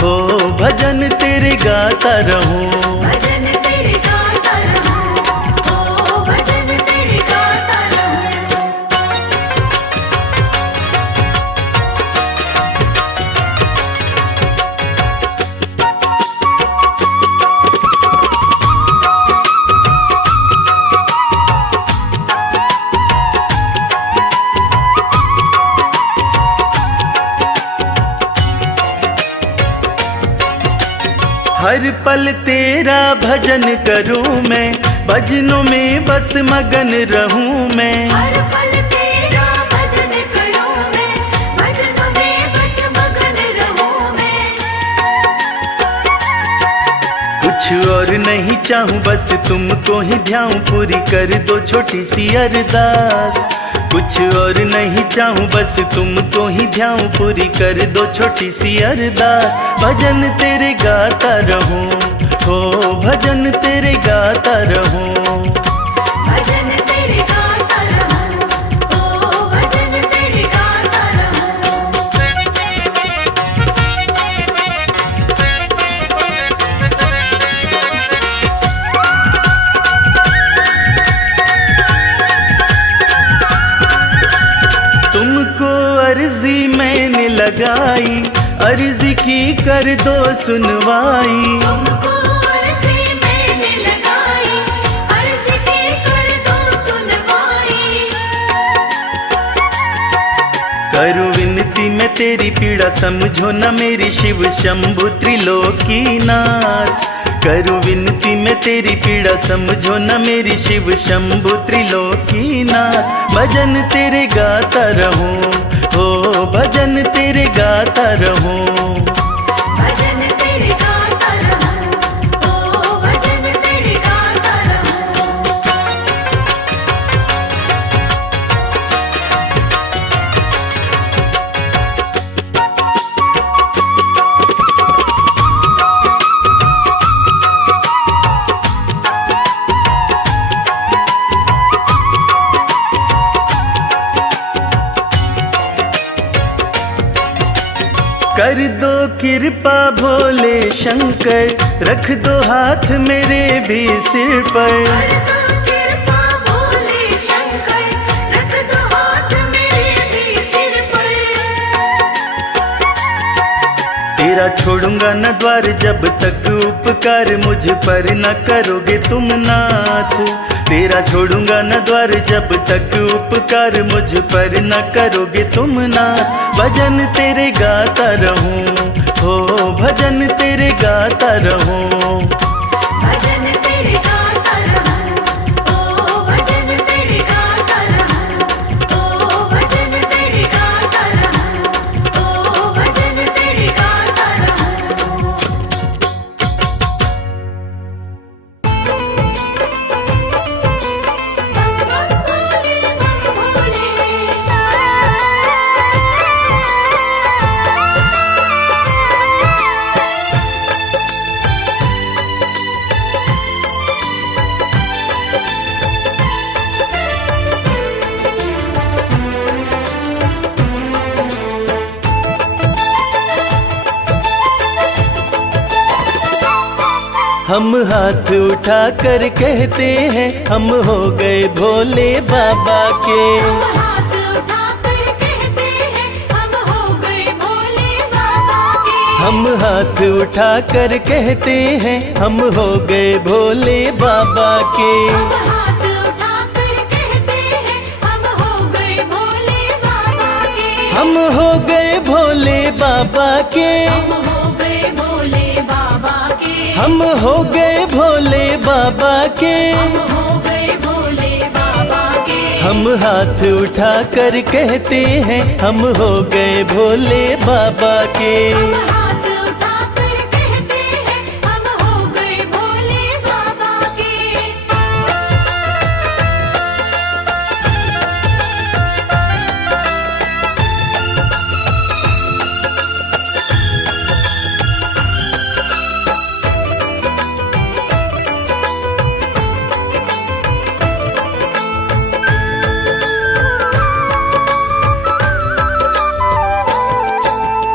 हो भजन तेरे गाता रहूं। भजन तेरे गाता रहूं। ओ भजन तेरे गाता रहूं। हर पल तेरा भजन करूं मैं, भजनों में बस मगन रहूं मैं। हर पल तेरा भजन करूं मैं, भजनों में बस मगन रहूं मैं। कुछ और नहीं चाहूं बस तुमको ही ध्याऊं, पूरी कर दो छोटी सी अरदास। कुछ और नहीं चाहूं बस तुमको ही ध्याऊं, पूरी कर दो छोटी सी अरदास। भजन तेरे गाता रहूं। हो भजन तेरे गाता रहूं। भजन तेरे गाता रहूं। ओ भजन तेरे गाता रहूं। अर्जी की कर दो सुनवाई। तुमको अर्जी मैंने लगाई, अर्जी की कर दो सुनवाई। करूं विनती मैं तेरी पीड़ा समझो न मेरी, शिव शंभु त्रिलोकीनाथ। करूं विनती मैं तेरी पीड़ा समझो न मेरी, शिव शंभु त्रिलोकीनाथ। भजन तेरे गाता रहूं, हो भजन तेरे गाता रहूं। भजन तेरे गाता रहूं, ओ भजन तेरे गाता रहूं। कर दो कृपा भोले शंकर, रख दो हाथ मेरे भी सिर पर। कर दो कृपा भोले शंकर, रख दो हाथ मेरे भी सिर पर। तेरा छोड़ूंगा न द्वार जब तक उपकार मुझ पर न करोगे तुम नाथ। तेरा छोड़ूंगा न द्वार जब तक उपकार मुझ पर न करोगे तुम नाथ। भजन तेरे गाता रहूं, हो भजन तेरे गाता रहूं। भजन तेरे गाता रहूं, ओ भजन तेरे गाता रहूं। ओ भजन तेरे गाता रहूं, ओ भजन तेरे गाता रहूं। बम भोले हम हाथ उठा कर कहते हैं हम हो गए भोले बाबा के। हम हाथ उठाकर कहते हैं हम हो गए भोले बाबा के। हम हाथ उठा कर कहते हैं हम हो गए भोले बाबा के। हम हाथ उठाकर कहते हैं हम हो गए भोले बाबा के। हम हो गए भोले बाबा के। हम हो गए भोले बाबा के। हम हो गए भोले बाबा के। हम हो गए भोले बाबा के। हम हाथ उठा कर कहते हैं हम हो गए भोले बाबा के। हम हाथ उठाकर कहते हैं हम हो गए भोले बाबा के।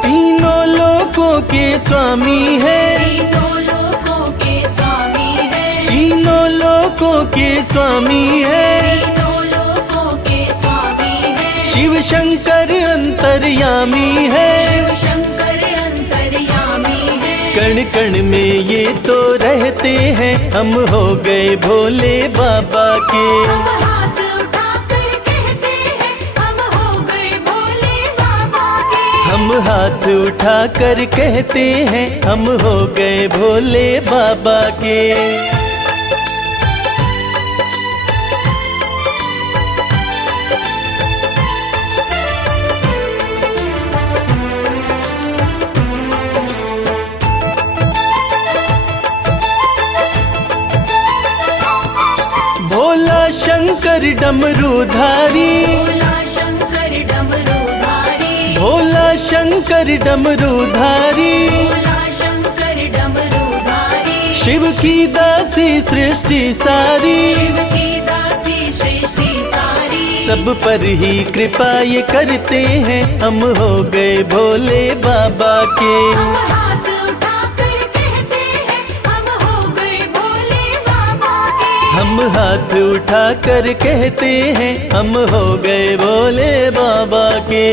तीनों लोकों के स्वामी है। तीनों लोकों के स्वामी है। तीनों लोकों के स्वामी है। तीनों लोकों के स्वामी है। शिव शंकर अंतर्यामी है। शिव शंकर अंतर्यामी है। कण कण में ये तो रहते हैं हम हो गए भोले बाबा के। हम हाथ उठाकर कहते हैं हम हो गए भोले बाबा के। हम हाथ उठा कर कहते हैं हम हो गए भोले बाबा के। भोला शंकर डमरूधारी। भोला शंकर डमरूधारी। भोला शंकर डमरूधारी। भोला शंकर डमरूधारी। शिव की दासी सृष्टि सारी। शिव की दासी सृष्टि सारी। सब पर ही कृपा ये करते हैं हम हो गए भोले बाबा के। हम हाथ उठाकर कहते हैं हम हो गए भोले बाबा के। हम हाथ उठा कर कहते हैं हम हो गए भोले बाबा के।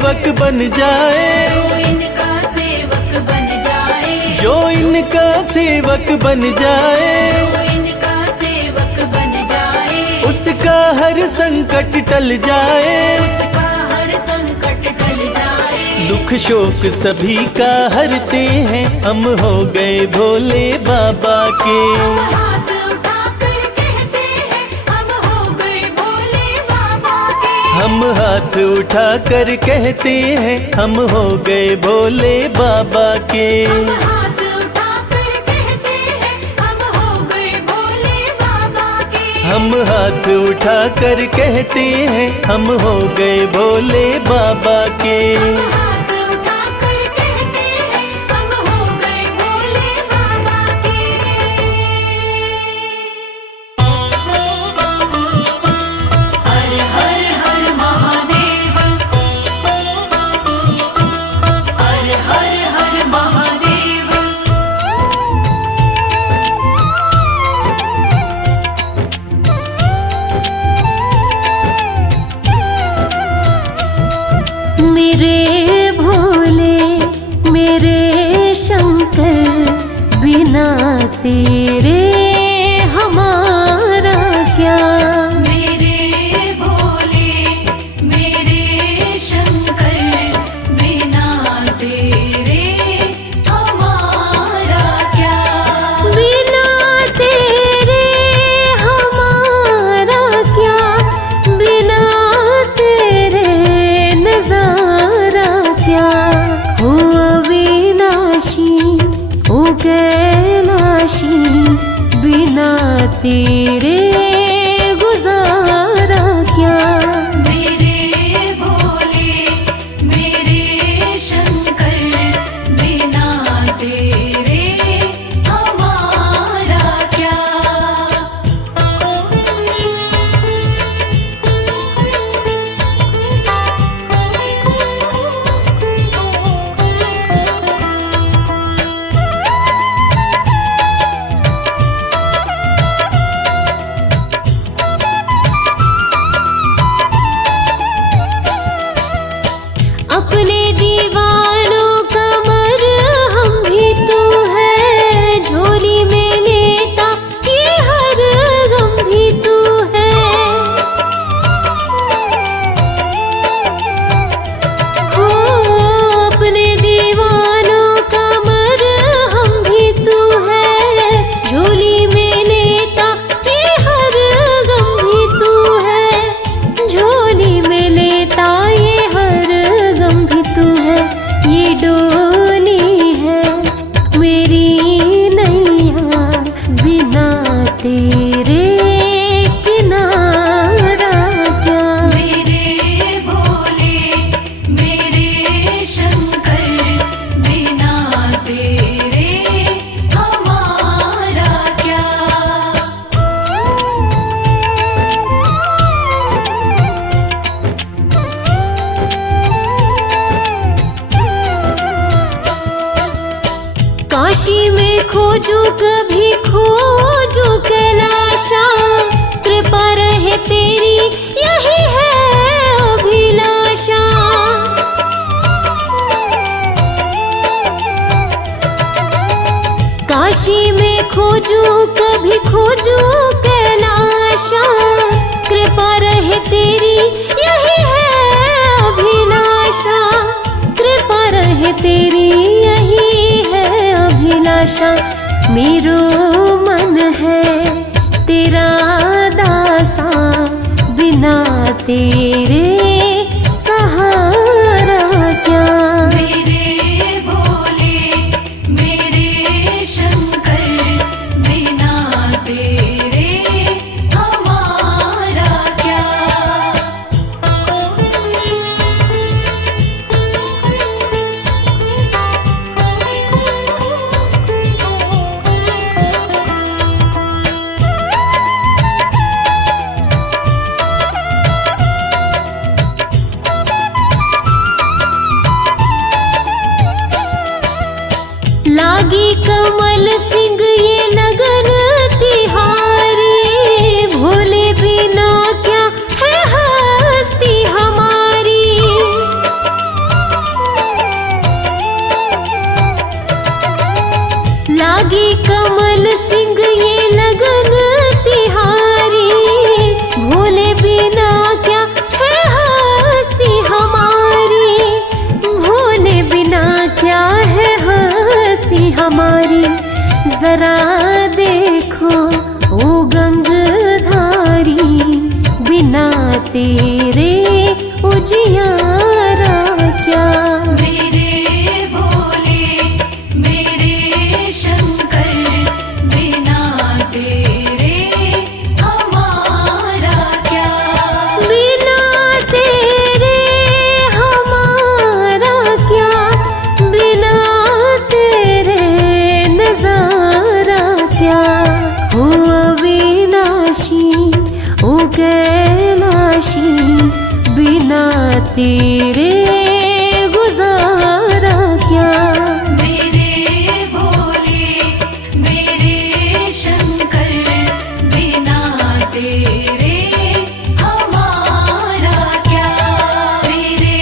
सेवक बन जाए, जो इनका सेवक बन जाए, जो इनका सेवक बन जाए, जो इनका सेवक बन जाए, उसका हर संकट टल जाए, उसका हर संकट टल जाए। दुख शोक सभी का हरते हैं, हम हो गए भोले बाबा के। हाथ उठाकर कहते हैं, हम हो गए भोले बाबा के। हम हाथ उठाकर कहते हैं, हम हो गए भोले बाबा के। हाथ उठाकर कहते हैं, हम हो गए भोले बाबा के। हम हाथ उठाकर कहते हैं, हम हो गए भोले बाबा के। हाथ उठाकर कहते हैं, हम हो गए भोले बाबा के। हर हर हर महादेव, हर हर हर महादेव। मेरे भोले मेरे शंकर, बिना तेरे हमारा क्या। मेरे भोले मेरे शंकर, बिना तेरे हमारा क्या। बिना तेरे हमारा क्या, बिना तेरे नजारा क्या। हो अविनाशी हो कैलाशी, बिना तेरे गुजारा क्या। मेरे भोले मेरे शंकर, बिना तेरे हमारा क्या। अपने दीवानों का मरहम भी तू है, झोली में लेता ये हर गम भी तू है। हो अपने दीवानों का मरहम भी तू है, झोली में लेता ये हर गम भी तू है। झोली में लेता ये हर गम भी तू है। ये डोली है मेरी नैया, बिना तेरे किनारा क्या। मेरे भोले मेरे शंकर, बिना तेरे हमारा क्या। काशी में खोजू कभी खोजू कैलाशा, कृपा रहे तेरी यही है अभिलाषा। काशी में खोजू कभी खोजू कैलाशा, कृपा रहे तेरी यही है अभिलाषा। कृपा रहे तेरी यही है अभिलाषा। मेरो मन है तेरा दासा, बिना तेरे सहारा क्या। मेरे भोले मेरे शंकर, बिना तेरे हमारा क्या। लागी कमल सिंह ये लगन तिहारी, भोले बिना क्या है हस्ती हमारी। जरा देखो ओ गंगधारी, बिना तेरे उजियारा क्या। मेरे भोले मेरे शंकर, बिना तेरे हमारा क्या। बिना तेरे हमारा क्या, बिना तेरे नजारा क्या। ओ अविनाशी ओ कैलाशी, बिना तेरे गुजारा क्या। मेरे भोले मेरे शंकर, बिना तेरे हमारा क्या। मेरे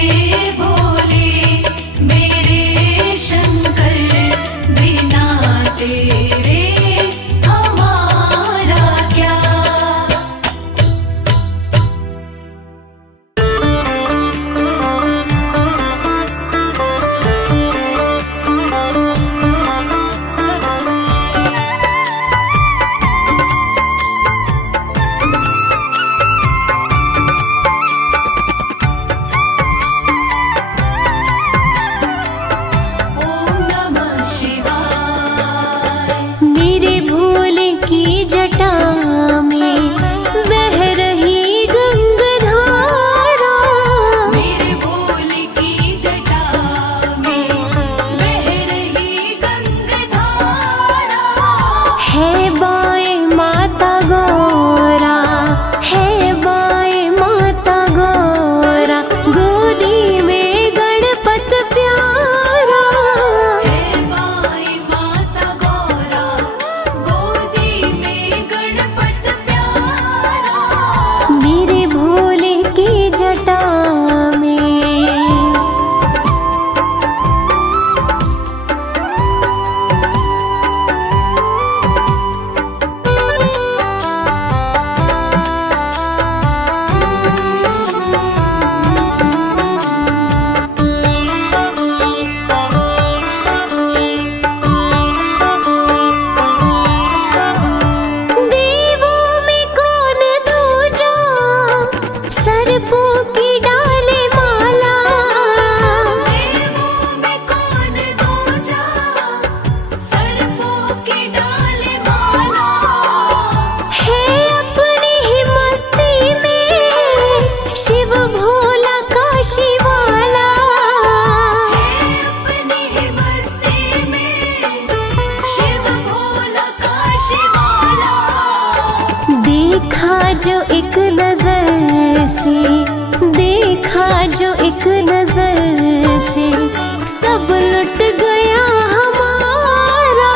भोले मेरे शंकर, बिना तेरे हमारा क्या। ओम नमः शिवाय। मेरे भोले की जटा में बह रही गंगधारा। मेरे भोले की जटा में बह रही गंगधारा। है बाएं माता गौरा, है बाएं माता गौरा, गोदी में गणपत प्यारा। है बाई माता गौरा, गोदी में गणपत प्यारा। मेरे भोले की जटा में। देवों में कौन दूजा, सर्पों की डाले माला। देवों में कौन दूजा, सर्पों की डाले माला। है अपनी ही मस्ती में शिव भोला काशी वाला। अपनी ही मस्ती में शिव भोला काशी वाला। देखा जो एक नजर से, देखा जो एक नजर से, सब लुट गया हमारा।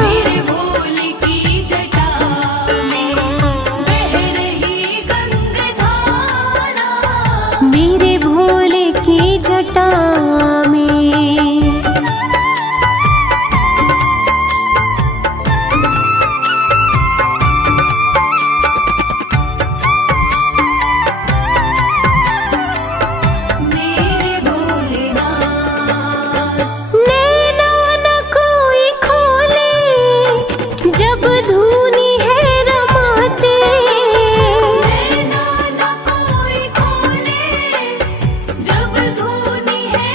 मेरे भोले की जटा में बह रही गंगधारा। मेरे भोले की जटा में। मेरे भोलेनाथ। नैना न कोई खोले, जब धूनी है रमाते। नैना न कोई खोले, जब धूनी है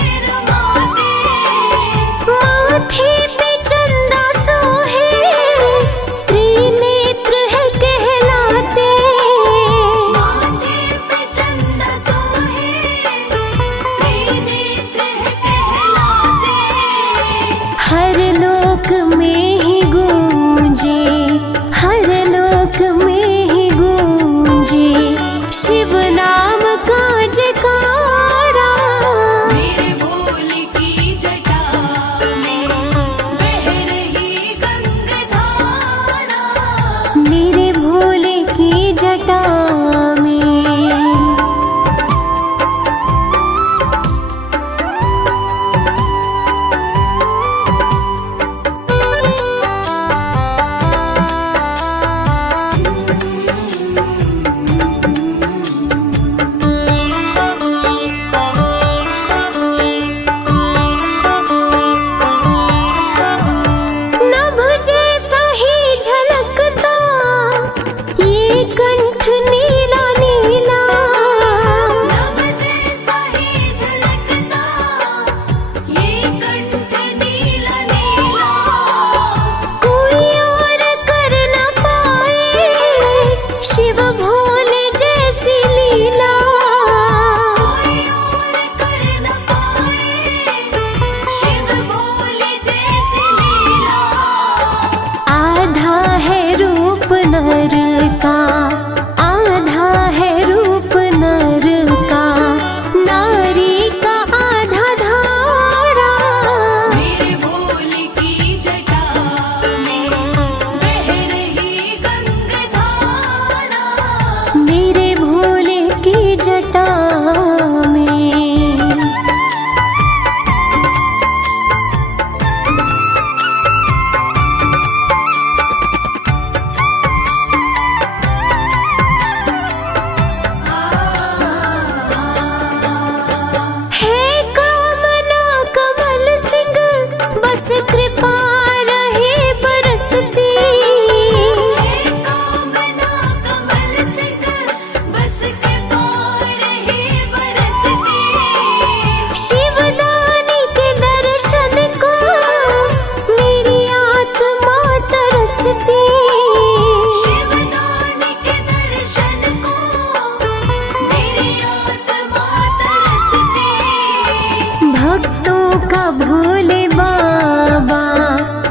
भक्तों का भोले बाबा,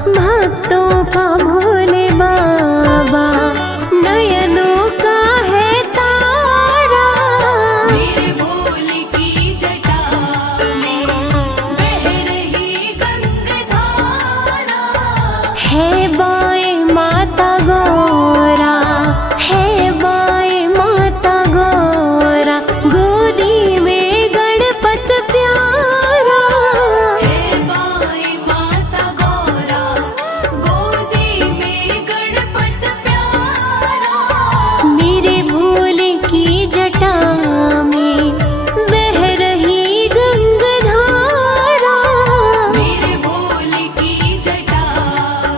भक्तों का भोले बाबा, नयनों का है तारा। मेरे भोले की जटा में बह रही गंगाधारा। है बाएं माता गौरा, है बाएं माता गौरा, गोदी में गणपत प्यारा। हे बाई माता गौरा, गोदी में गणपत प्यारा। मेरे भोले की जटा में बह रही गंगाधारा। मेरे भोले की जटा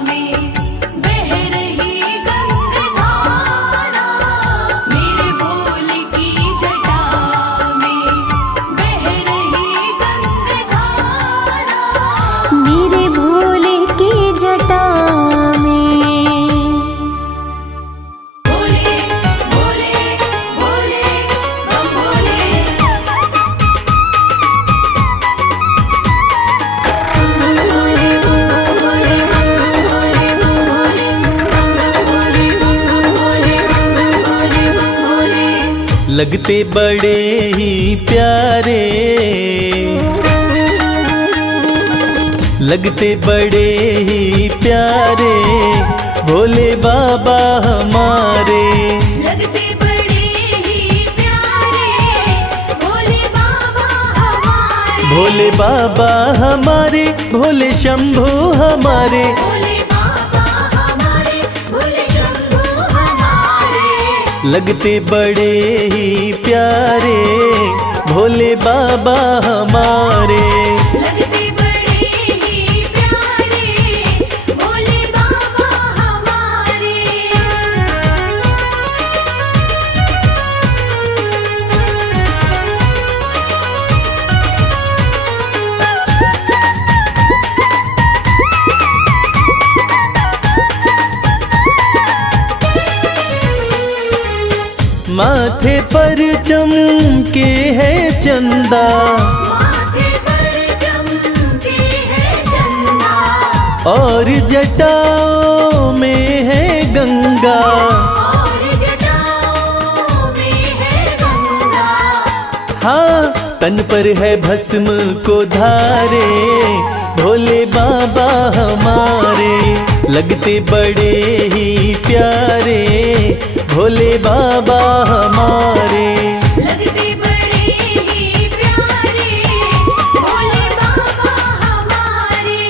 में बह रही गंगाधारा। मेरे भोले की जटा में बह रही गंगाधारा। मेरे भोले की जटा में। भोले भोले भोले बम भोले। लगते बड़े ही प्यारे, लगते बड़े ही प्यारे, भोले बाबा हमारे। लगते बड़े ही प्यारे, भोले बाबा हमारे। भोले बाबा हमारे, भोले शंभू हमारे। भोले बाबा हमारे, भोले शंभू हमारे। लगते बड़े ही प्यारे, भोले बाबा हमारे। लगते बड़े ही प्यारे, भोले बाबा हमारे। माथे पर चमके है चंदा, माथे पर चमके है चंदा। और जटाओं में है गंगा। और जटाओं में है गंगा। हाँ, तन पर है भस्म को धारे, भोले बाबा हमारे। लगते बड़े ही प्यारे, भोले बाबा हमारे। लगते बड़े ही प्यारे, भोले बाबा हमारे।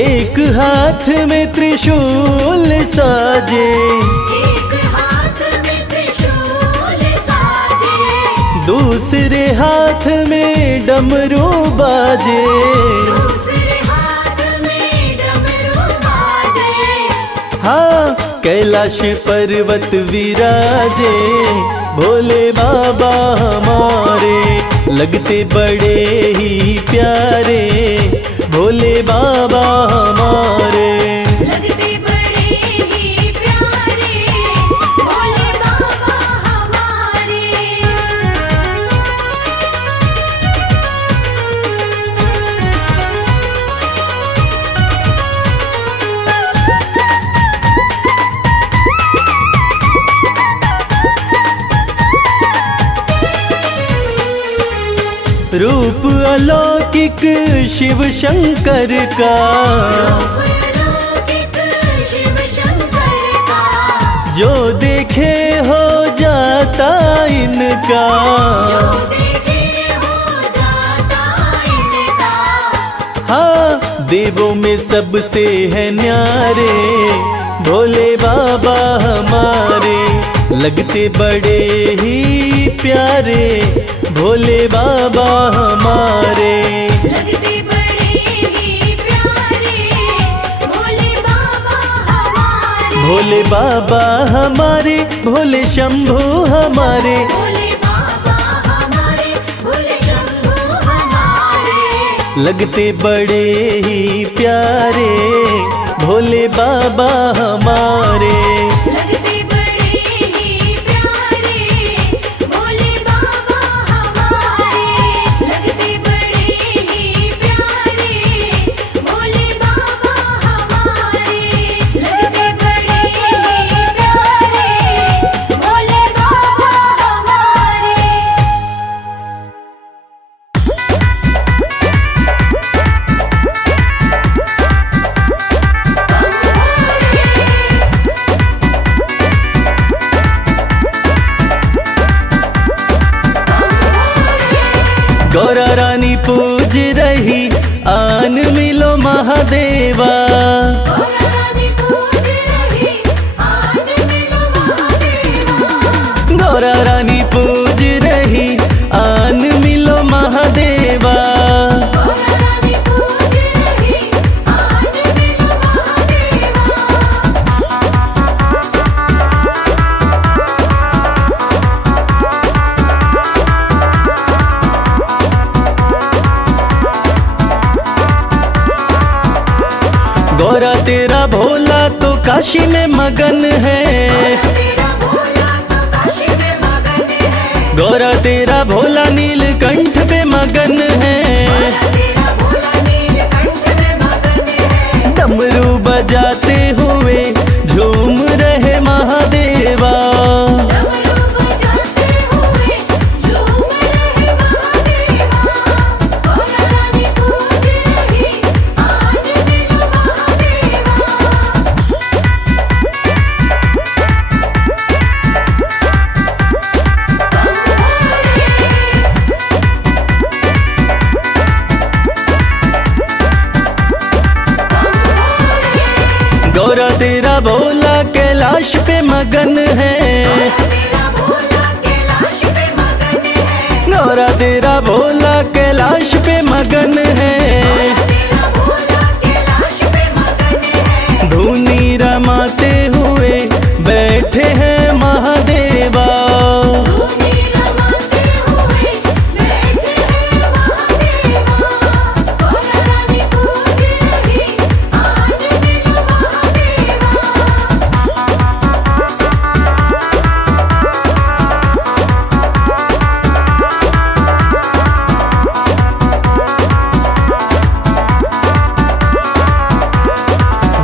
एक हाथ में त्रिशूल साजे, एक हाथ में त्रिशूल साजे। दूसरे हाथ में डमरू बाजे। दूसरे हाथ में डमरू बाजे। हाँ, कैलाश पर्वत विराजे, भोले बाबा हमारे। लगते बड़े ही प्यारे, भोले बाबा हमारे। लगते बड़े ही प्यारे, भोले बाबा हमारे। रूप अलौकिक शिव शंकर का, अलौकिक शिव शंकर का। जो देखे हो जाता इनका। जो देखे हो जाता इनका। हाँ, देवों में सबसे है न्यारे, भोले बाबा हमारे। लगते बड़े ही प्यारे, भोले बाबा हमारे। लगते बड़े ही प्यारे, भोले बाबा हमारे। भोले बाबा हमारे, भोले शंभू हमारे। भोले बाबा हमारे, भोले शंभू हमारे। लगते बड़े ही प्यारे भोले बाबा हमारे। लगते बड़े ही प्यारे भोले बाबा हमारे। लगते बड़े ही प्यारे भोले बाबा हमारे। लगते बड़े ही प्यारे भोले बाबा हमारे। गौरा रानी पूज रही आन मिलो महादेवा। गौरा रानी पूज रही आन मिलो महादेवा। गौरा रानी पूज रही आन मिलो महादेवा। गौरा रानी पूज रही आन मिलो महादेवा। गौरा तेरा भोला तो काशी में मगन है। तेरा भोला तो काशी में मगन है। गौरा तेरा भोला नीलकंठ पे मगन है। तेरा भोला नीलकंठ में मगन है। डमरू बजाते हुए झूम रहे महादेवा। डमरू बजाते हुए झूम रहे महादेवा। गौरा रानी पूज रही आन मिलो महादेवा। गौरा तेरा भोला कैलाश पे मगन है। तेरा भोला कैलाश पे मगन है। गौरा तेरा भोला कैलाश पे मगन है। तेरा भोला कैलाश पे मगन है। धूनी रमाते हुए बैठे हैं महादेवा। धूनी रमाते हुए बैठे हैं महादेवा। गौरा रानी पूज रही आन मिलो महादेवा।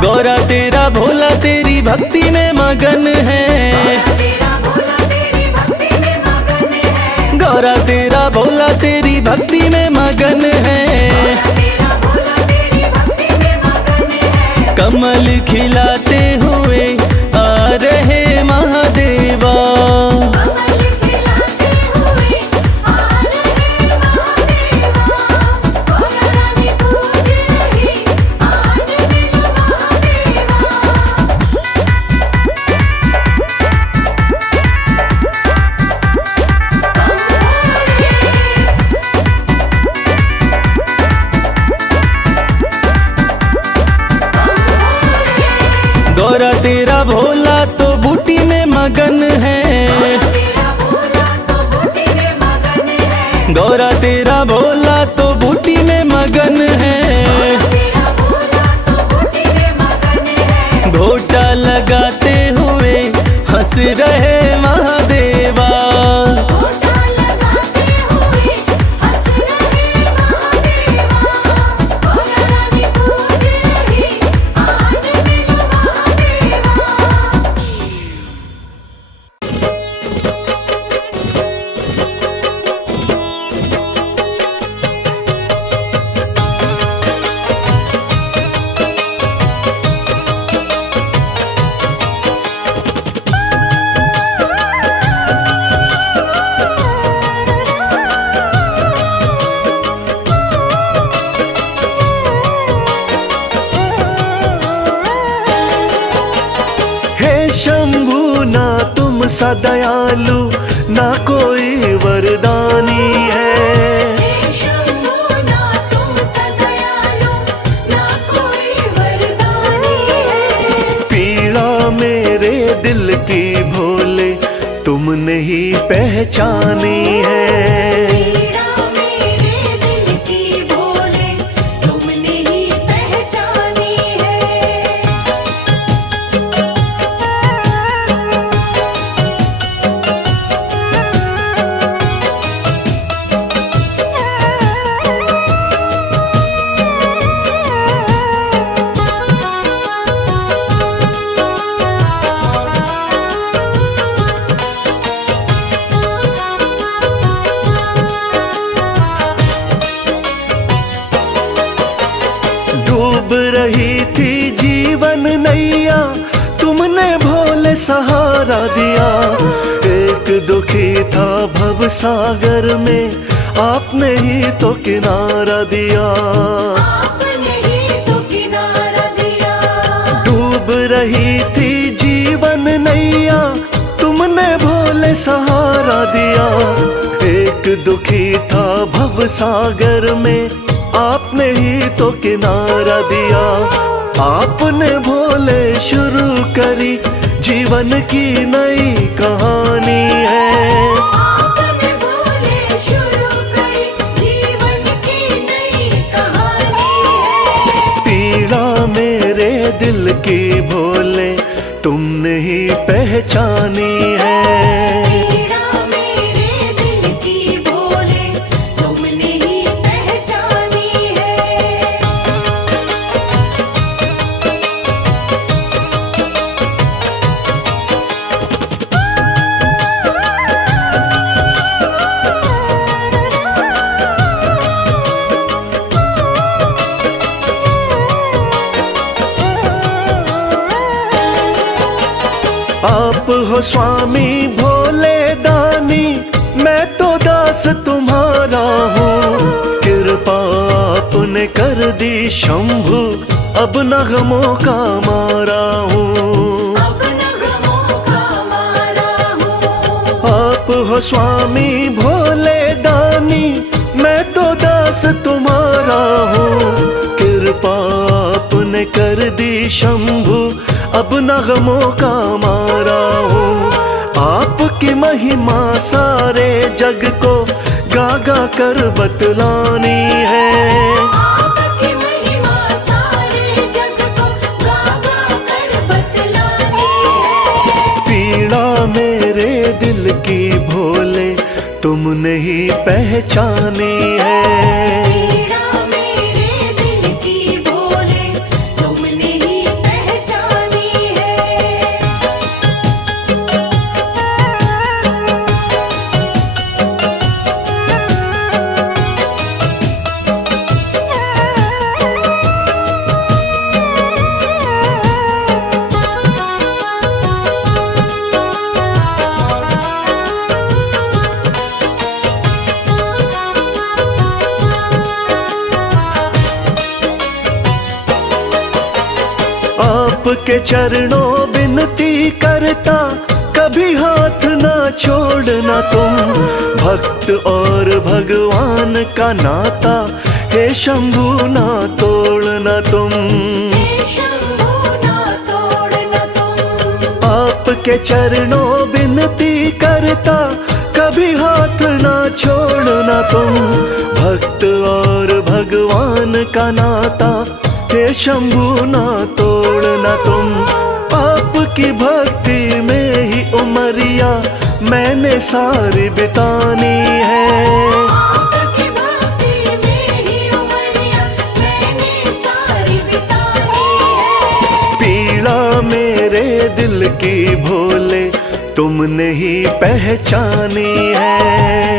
गौरा तेरा भोला तेरी भक्ति में मगन है। तेरा भोला तेरी भक्ति में मगन है। गौरा तेरा भोला तेरी भक्ति में मगन है। तेरा भोला तेरी भक्ति में मगन है। कमल खिलाते हुए आ रहे महादेवा। कमल खिलाते हुए आ रहे महादेवा। गौरा रानी पूज रही आन मिलो महादेवा। गौरा तेरा भोला तो बूटी में मगन है। तेरा भोला तो बूटी में मगन है। गौरा तेरा भोला तो बूटी में मगन है। तेरा भोला तो बूटी में मगन है। घोटा लगाते हुए हंस रहे महादेवा। घोटा लगाते हुए हंस रहे महादेवा। गौरा रानी पूज रही आन मिलो महादेवा। सा दयालु ना कोई वरदानी है। हे शंभू ना तुम सदयालु ना कोई वरदानी है। पीड़ा मेरे दिल की भोले तुमने ही पहचानी है। पीड़ा मेरे दिल की भोले तुमने ही पहचानी रही थी जीवन नैया, तुमने भोले सहारा दिया। एक दुखी था भव सागर में, आपने ही तो किनारा दिया। आपने ही तो किनारा दिया। डूब रही थी जीवन नैया, तुमने भोले सहारा दिया। एक दुखी था भव सागर में, आपने ही तो किनारा दिया। आपने भोले शुरू करी जीवन की नई कहानी है। आपने भोले शुरू करी जीवन की नई कहानी है। पीड़ा मेरे दिल की भोले तुमने ही पहचानी है। पीड़ा मेरे दिल की भोले तुमने ही पहचानी है। आप हो स्वामी भोले दानी, मैं तो दास तुम्हारा हूँ। कृपा आपने कर दी शंभु, अब न गमों का मारा हूँ। अब न गमों का मारा हूँ। आप हो स्वामी भोले दानी, मैं तो दास तुम्हारा हूँ। कृपा आपने कर दी शंभु, अब न गमों का मारा हूँ। आपकी महिमा सारे जग को गा गा कर बतलानी है। आपकी महिमा सारे जग को गा गा कर बतलानी है। पीड़ा मेरे दिल की भोले तुमने ही पहचानी है। पीड़ा मेरे दिल की भोले तुमने ही पहचानी है। आपके चरणों विनती करता, कभी हाथ ना छोड़ना तुम। भक्त और भगवान का नाता, हे शंभु ना तोड़ना तुम। हे शंभू ना तोड़ना तुम। आपके चरणों विनती करता, कभी हाथ ना छोड़ना तुम। भक्त और भगवान का नाता, हे शंभु ना तोड़ना तुम। आपकी भक्ति में ही उमरिया मैंने सारी बितानी है। आपकी भक्ति में ही उमरिया मैंने सारी बितानी है। पीड़ा मेरे दिल की भोले तुमने ही पहचानी है।